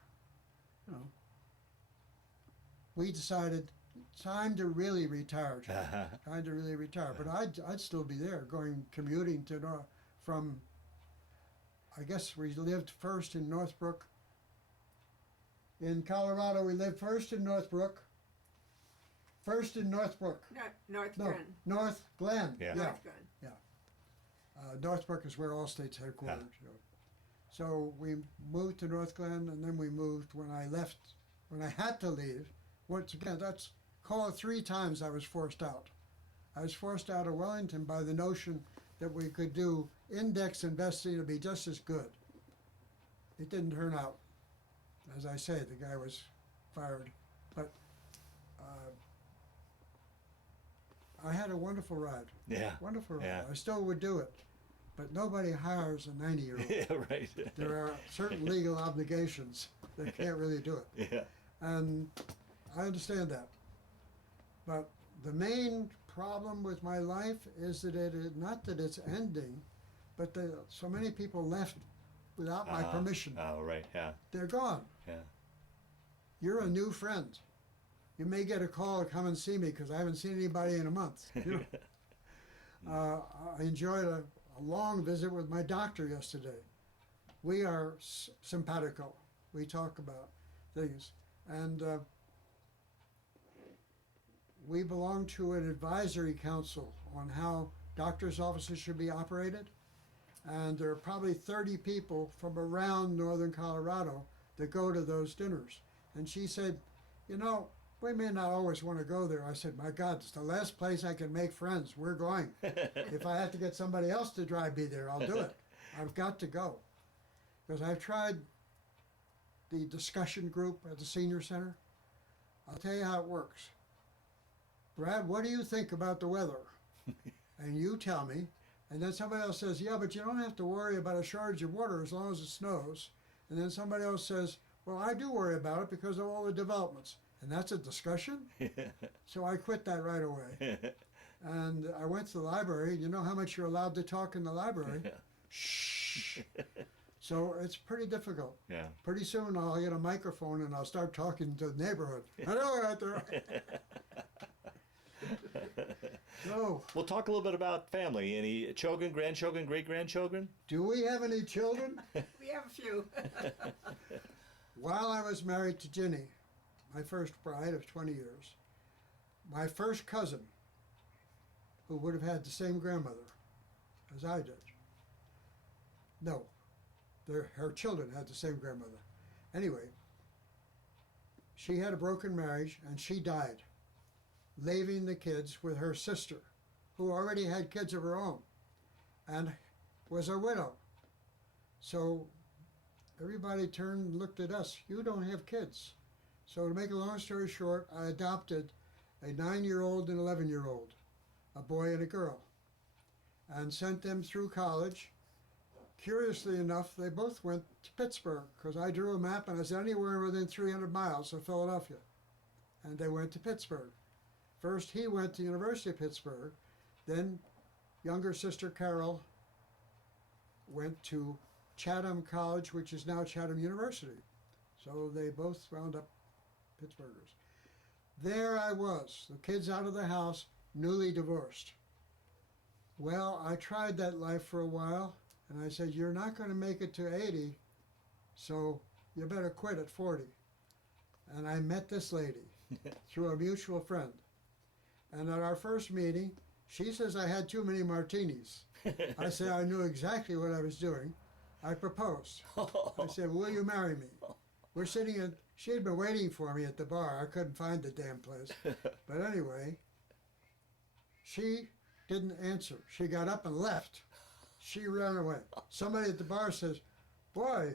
We decided, time to really retire, John. Time to really retire. But I'd still be there, commuting from, I guess we lived first in Northbrook. In Colorado, we lived first in Northbrook. First in Northbrook. North No, Glen. North Glen. Yeah. North Glen. Northbrook is where Allstate's headquartered. So we moved to North Glen, and then we moved when I left, when I had to leave. Once again, that's call it 3 times I was forced out. I was forced out of Wellington by the notion that we could do index investing to be just as good. It didn't turn out. As I say, the guy was fired. But I had a wonderful ride. Yeah. Wonderful ride. Yeah. I still would do it. But nobody hires a 90-year-old. Yeah, right. There are certain legal obligations that can't really do it. Yeah. And I understand that. But the main problem with my life is that not that it's ending, but that so many people left without my permission. Oh, right, yeah. They're gone. Yeah. You're a new friend. You may get a call to come and see me because I haven't seen anybody in a month. You know? I enjoyed a long visit with my doctor yesterday. We are simpatico. We talk about things. And we belong to an advisory council on how doctors' offices should be operated. And there are probably 30 people from around northern Colorado that go to those dinners. And she said, you know, we may not always want to go there. I said, my God, it's the last place I can make friends. We're going. If I have to get somebody else to drive me there, I'll do it. I've got to go. Because I've tried the discussion group at the senior center. I'll tell you how it works. Brad, what do you think about the weather? And you tell me. And then somebody else says, yeah, but you don't have to worry about a shortage of water as long as it snows. And then somebody else says, well, I do worry about it because of all the developments. And that's a discussion? So I quit that right away. And I went to the library. You know how much you're allowed to talk in the library? Yeah. Shh. So it's pretty difficult. Yeah. Pretty soon I'll get a microphone and I'll start talking to the neighborhood. Hello out there. So, We'll talk a little bit about family. Any children, grandchildren, great-grandchildren? do we have any children? We have a few. While I was married to Ginny, my first bride of 20 years, my first cousin, who would have had the same grandmother as I did, no, her children had the same grandmother. Anyway, she had a broken marriage and she died, leaving the kids with her sister, who already had kids of her own and was a widow. So everybody turned and looked at us. You don't have kids. So to make a long story short, I adopted a 9-year-old and 11-year-old, a boy and a girl, and sent them through college. Curiously enough, they both went to Pittsburgh because I drew a map and I said anywhere within 300 miles of Philadelphia. And they went to Pittsburgh. First, he went to University of Pittsburgh. Then younger sister Carol went to Chatham College, which is now Chatham University. So they both wound up Pittsburghers. There I was, the kids out of the house, newly divorced. Well, I tried that life for a while, and I said, you're not going to make it to 80, so you better quit at 40. And I met this lady through a mutual friend. And at our first meeting, she says I had too many martinis. I said I knew exactly what I was doing. I proposed. I said, will you marry me? We're sitting in, she had been waiting for me at the bar. I couldn't find the damn place. But anyway, she didn't answer. She got up and left. She ran away. Somebody at the bar says, boy,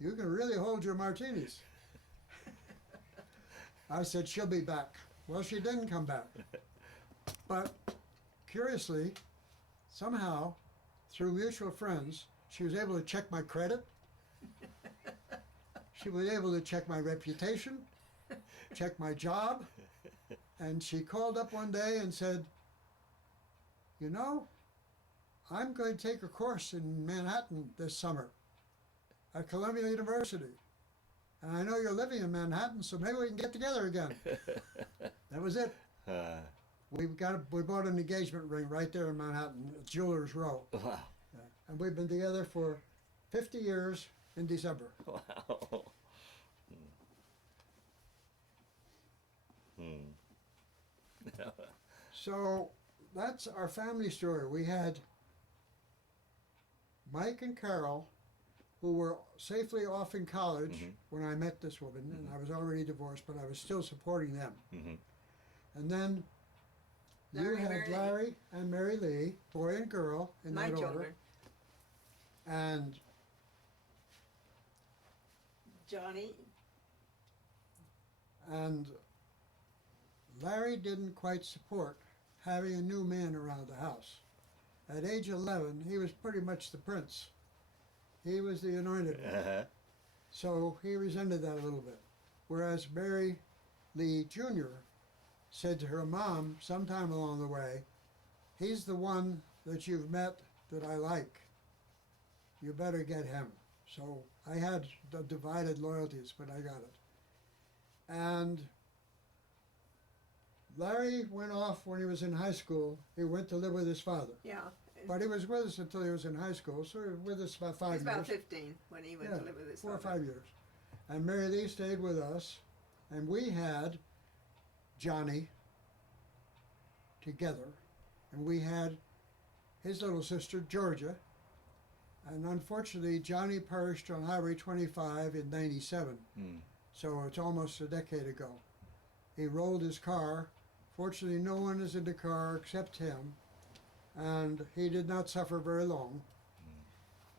you can really hold your martinis. I said, she'll be back. Well, she didn't come back. But curiously, somehow, through mutual friends, she was able to check my credit. She was able to check my reputation, check my job. And she called up one day and said, you know, I'm going to take a course in Manhattan this summer at Columbia University. And I know you're living in Manhattan, so maybe we can get together again. That was it. We bought an engagement ring right there in Manhattan, at Jewelers Row. Wow. Yeah. And we've been together for 50 years in December. Wow. So that's our family story. We had Mike and Carol, who were safely off in college Mhm. when I met this woman, and I was already divorced, but I was still supporting them. Mhm. And then you Larry, had Mary Lee. Larry and Mary Lee, boy and girl, in My that order. children. And Johnny. and Larry didn't quite support having a new man around the house. At age 11, he was pretty much the prince. He was the anointed one. Uh-huh. So he resented that a little bit. Whereas Mary Lee Jr. said to her mom sometime along the way, he's the one that you've met that I like. You better get him. So I had the divided loyalties, but I got it. And Larry went off when he was in high school. He went to live with his father. Yeah. But he was with us until he was in high school, so he was with us about 5 He's years. about 15 when he went Yeah, to live with his 4 or father. 5 years. And Mary Lee stayed with us, and we had Johnny together, and we had his little sister Georgia, and unfortunately Johnny perished on Highway 25 in '97, Mm. so it's almost a decade ago. He rolled his car. Fortunately, no one is in the car except him, and he did not suffer very long.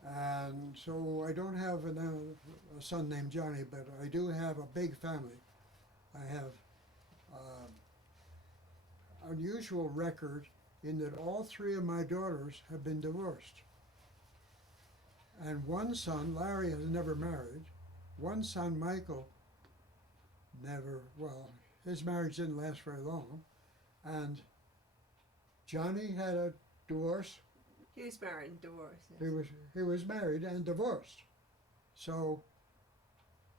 And so I don't have a son named Johnny, but I do have a big family. I have unusual record in that all 3 of my daughters have been divorced. And one son, Larry, has never married. One son, Michael, never, well, his marriage didn't last very long. And Johnny had a divorce. He was married and divorced. He was married and divorced. So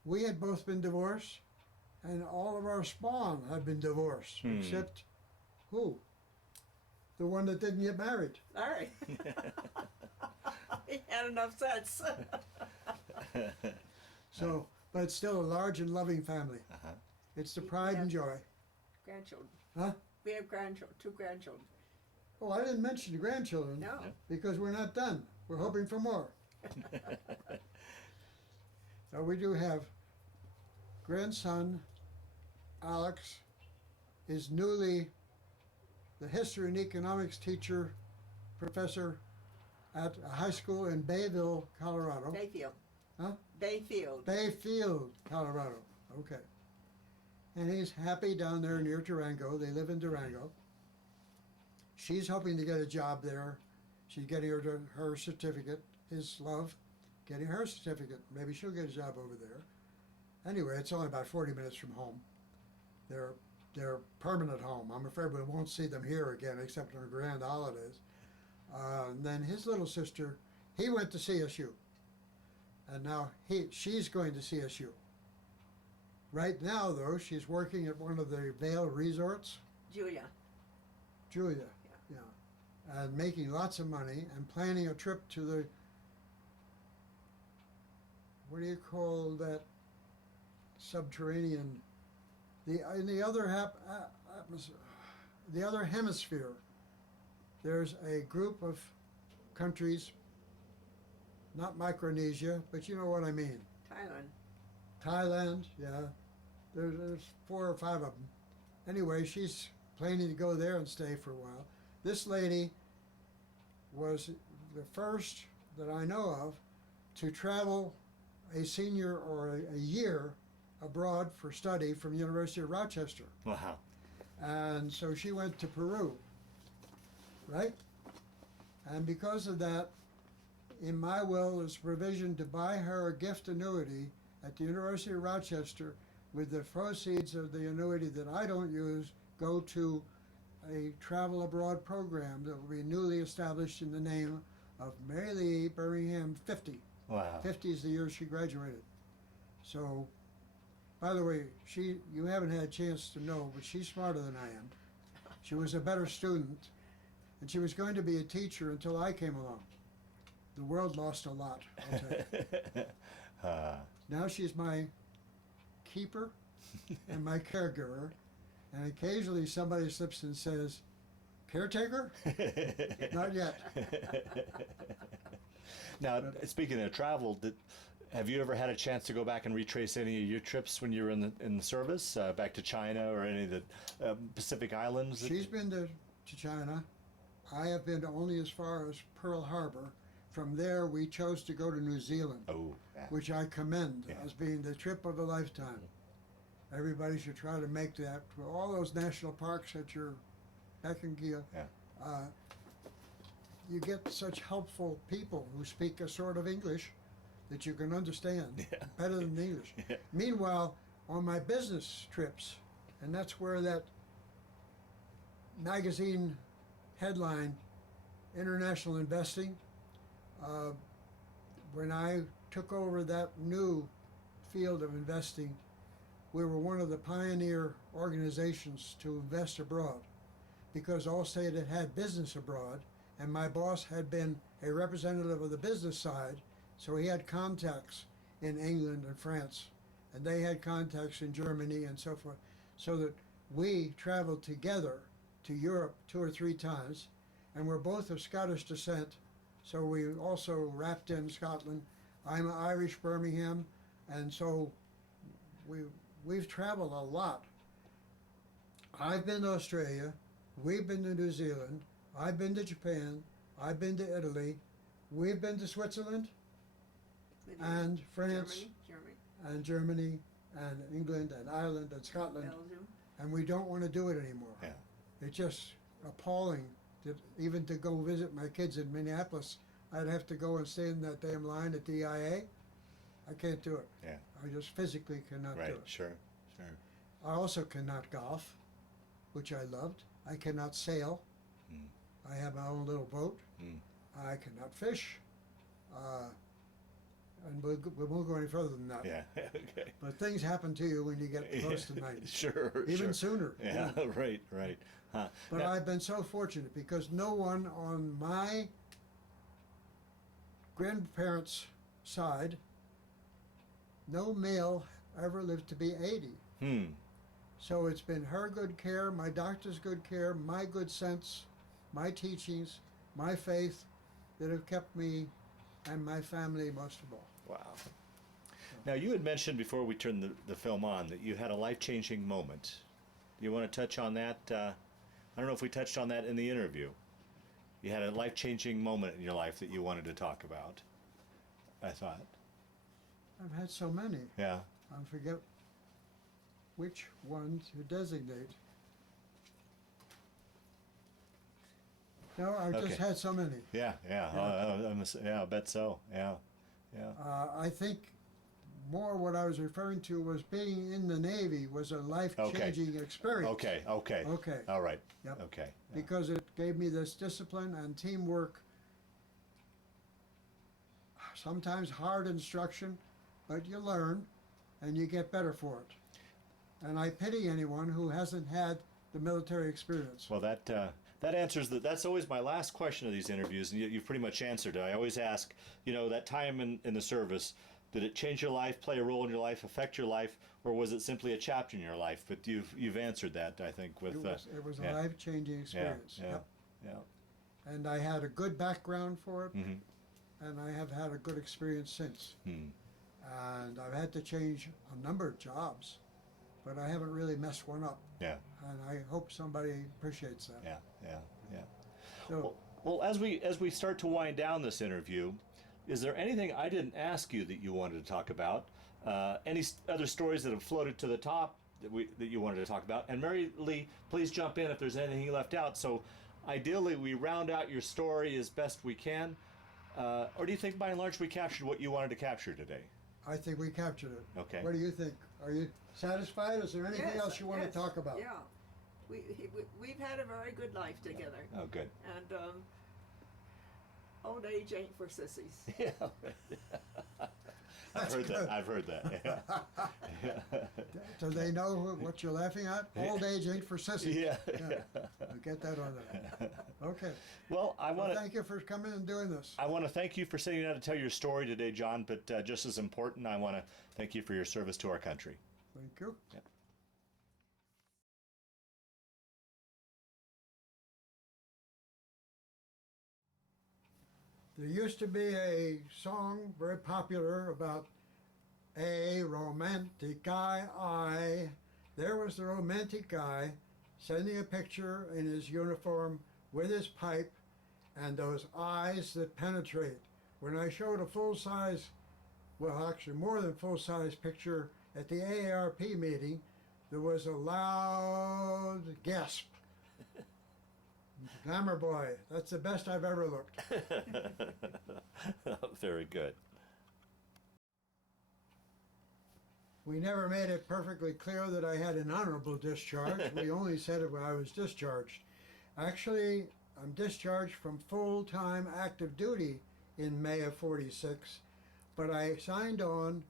we had both been divorced, and all of our spawn had been divorced, except who? The one that didn't get married. Larry. He had enough sense. So, but it's still a large and loving family. Uh-huh. It's the pride and joy. Grandchildren. Huh? We have grandchildren, 2 grandchildren. Oh, I didn't mention the grandchildren No. because we're not done. We're hoping for more. So we do have grandson Alex is newly the history and economics teacher, professor at a high school in Bayville, Colorado. Bayfield. Huh? Bayfield. Bayfield, Colorado. Okay. And he's happy down there near Durango. They live in Durango. She's hoping to get a job there. She's getting her certificate, his love, getting her certificate. Maybe she'll get a job over there. Anyway, it's only about 40 minutes from home. Their permanent home. I'm afraid we won't see them here again except on grand holidays. And then his little sister, he went to CSU. And now she's going to CSU. Right now, though, she's working at one of the Vail resorts. Julia. Julia, yeah. And making lots of money and planning a trip to the, what do you call that subterranean, in the other the other hemisphere, there's a group of countries, not Micronesia, but you know what I mean. Thailand. Thailand, yeah. There's 4 or 5 of them. Anyway, she's planning to go there and stay for a while. This lady was the first that I know of to travel a senior or a year abroad for study from the University of Rochester. Wow. And so she went to Peru, right? And because of that, in my will is provision to buy her a gift annuity at the University of Rochester with the proceeds of the annuity that I don't use go to a travel abroad program that will be newly established in the name of Mary Lee Birmingham 50. Wow. 50 is the year she graduated. So, by the way, you haven't had a chance to know, but she's smarter than I am. She was a better student, and she was going to be a teacher until I came along. The world lost a lot, I'll tell you. Now she's my keeper and my caregiver, and occasionally somebody slips and says, "Caretaker?" Not yet. Now, speaking of travel, have you ever had a chance to go back and retrace any of your trips when you were in the service, back to China or any of the Pacific Islands? She's been to China. I have been only as far as Pearl Harbor. From there, we chose to go to New Zealand, which I commend as being the trip of a lifetime. Everybody should try to make that. All those national parks at your beck and gill. You get such helpful people who speak a sort of English that you can understand better than English. Meanwhile, on my business trips, and that's where that magazine headline, International Investing, when I took over that new field of investing, we were one of the pioneer organizations to invest abroad, because Allstate had business abroad, and my boss had been a representative of the business side, so he had contacts in England and France, and they had contacts in Germany and so forth, so that we traveled together to Europe 2 or 3 times, and we're both of Scottish descent, so we also wrapped in Scotland. I'm Irish Birmingham, and so we've traveled a lot. I've been to Australia, we've been to New Zealand, I've been to Japan, I've been to Italy, we've been to Switzerland, and France, and Germany, and England, and Ireland, and Scotland, Belgium. and we don't want to do it anymore. It's just appalling that even to go visit my kids in Minneapolis, I'd have to go and stand in that damn line at DIA. I can't do it. I just physically cannot do it. Sure. I also cannot golf, which I loved. I cannot sail. I have my own little boat. I cannot fish. And we won't go any further than that. Okay. But things happen to you when you get close to 90. Even sooner. Right. But I've been so fortunate because no one on my grandparents' side, no male ever lived to be 80. So it's been her good care, my doctor's good care, my good sense, my teachings, my faith that have kept me and my family most of all. Wow. Now, you had mentioned before we turned the film on that you had a life-changing moment. Do you want to touch on that? I don't know if we touched on that in the interview. You had a life-changing moment in your life that you wanted to talk about, I thought. I've had so many. Yeah. I forget which one to designate. No, I've just had so many. Yeah. I bet so. Yeah. I think more what I was referring to was being in the Navy was a life-changing experience. Okay. All right. Yep. Okay. Because it gave me this discipline and teamwork. Sometimes hard instruction, but you learn and you get better for it. And I pity anyone who hasn't had the military experience. Well, that answers that's always my last question of these interviews, and you've pretty much answered it. I always ask, that time in the service, did it change your life, play a role in your life, affect your life, or was it simply a chapter in your life? But you've answered that, I think, with it was a life-changing experience. Yeah. And I had a good background for it, and I have had a good experience since. And I've had to change a number of jobs, but I haven't really messed one up. Yeah. And I hope somebody appreciates that. Yeah. So, well, as we start to wind down this interview, is there anything I didn't ask you that you wanted to talk about? Any other stories that have floated to the top that you wanted to talk about? And Mary Lee, please jump in if there's anything you left out. So, ideally, we round out your story as best we can. Or do you think, by and large, we captured what you wanted to capture today? I think we captured it. Okay. What do you think? Are you satisfied? Is there anything else you want to talk about? Yeah. We've had a very good life together. Oh, good. And old age ain't for sissies. Yeah. I've heard that. Yeah. Do they know what you're laughing at? Old age ain't for sissies. Yeah. I'll get that on there. Okay. Well, thank you for coming and doing this. I want to thank you for sitting down to tell your story today, John, but just as important, I want to thank you for your service to our country. Thank you. Yep. There used to be a song very popular about a romantic guy. There was the romantic guy sending a picture in his uniform with his pipe and those eyes that penetrate. When I showed a full-size, well, actually more than full-size picture at the AARP meeting, there was a loud gasp. Glamour boy, that's the best I've ever looked. Very good. We never made it perfectly clear that I had an honorable discharge. We only said it when I was discharged. Actually, I'm discharged from full-time active duty in May of '46, but I signed on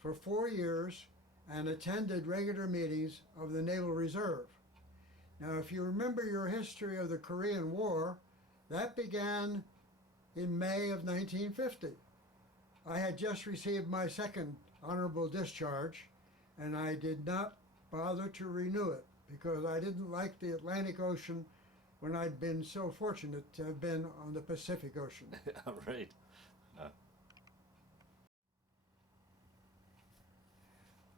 for 4 years and attended regular meetings of the Naval Reserve. Now, if you remember your history of the Korean War, that began in May of 1950. I had just received my second honorable discharge, and I did not bother to renew it because I didn't like the Atlantic Ocean when I'd been so fortunate to have been on the Pacific Ocean. Right.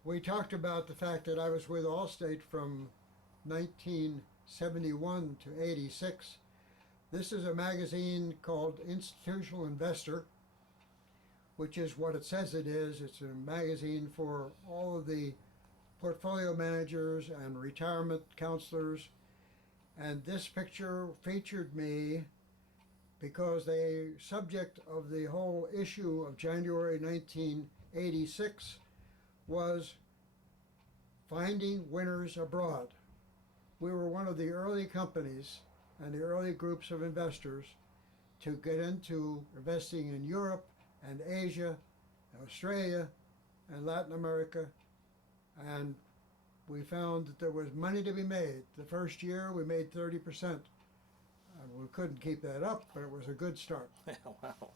We talked about the fact that I was with Allstate from 1971 to '86. This is a magazine called Institutional Investor, which is what it says it is. It's a magazine for all of the portfolio managers and retirement counselors. And this picture featured me because the subject of the whole issue of January 1986 was finding winners abroad. We were one of the early companies and the early groups of investors to get into investing in Europe and Asia, Australia, and Latin America, and we found that there was money to be made. The first year we made 30%. We couldn't keep that up, but it was a good start. Wow.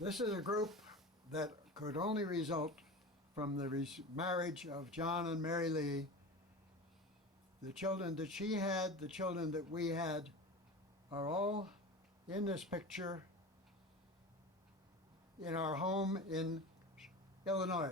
This is a group that could only result from the marriage of John and Mary Lee. The children that she had, the children that we had, are all in this picture in our home in Illinois.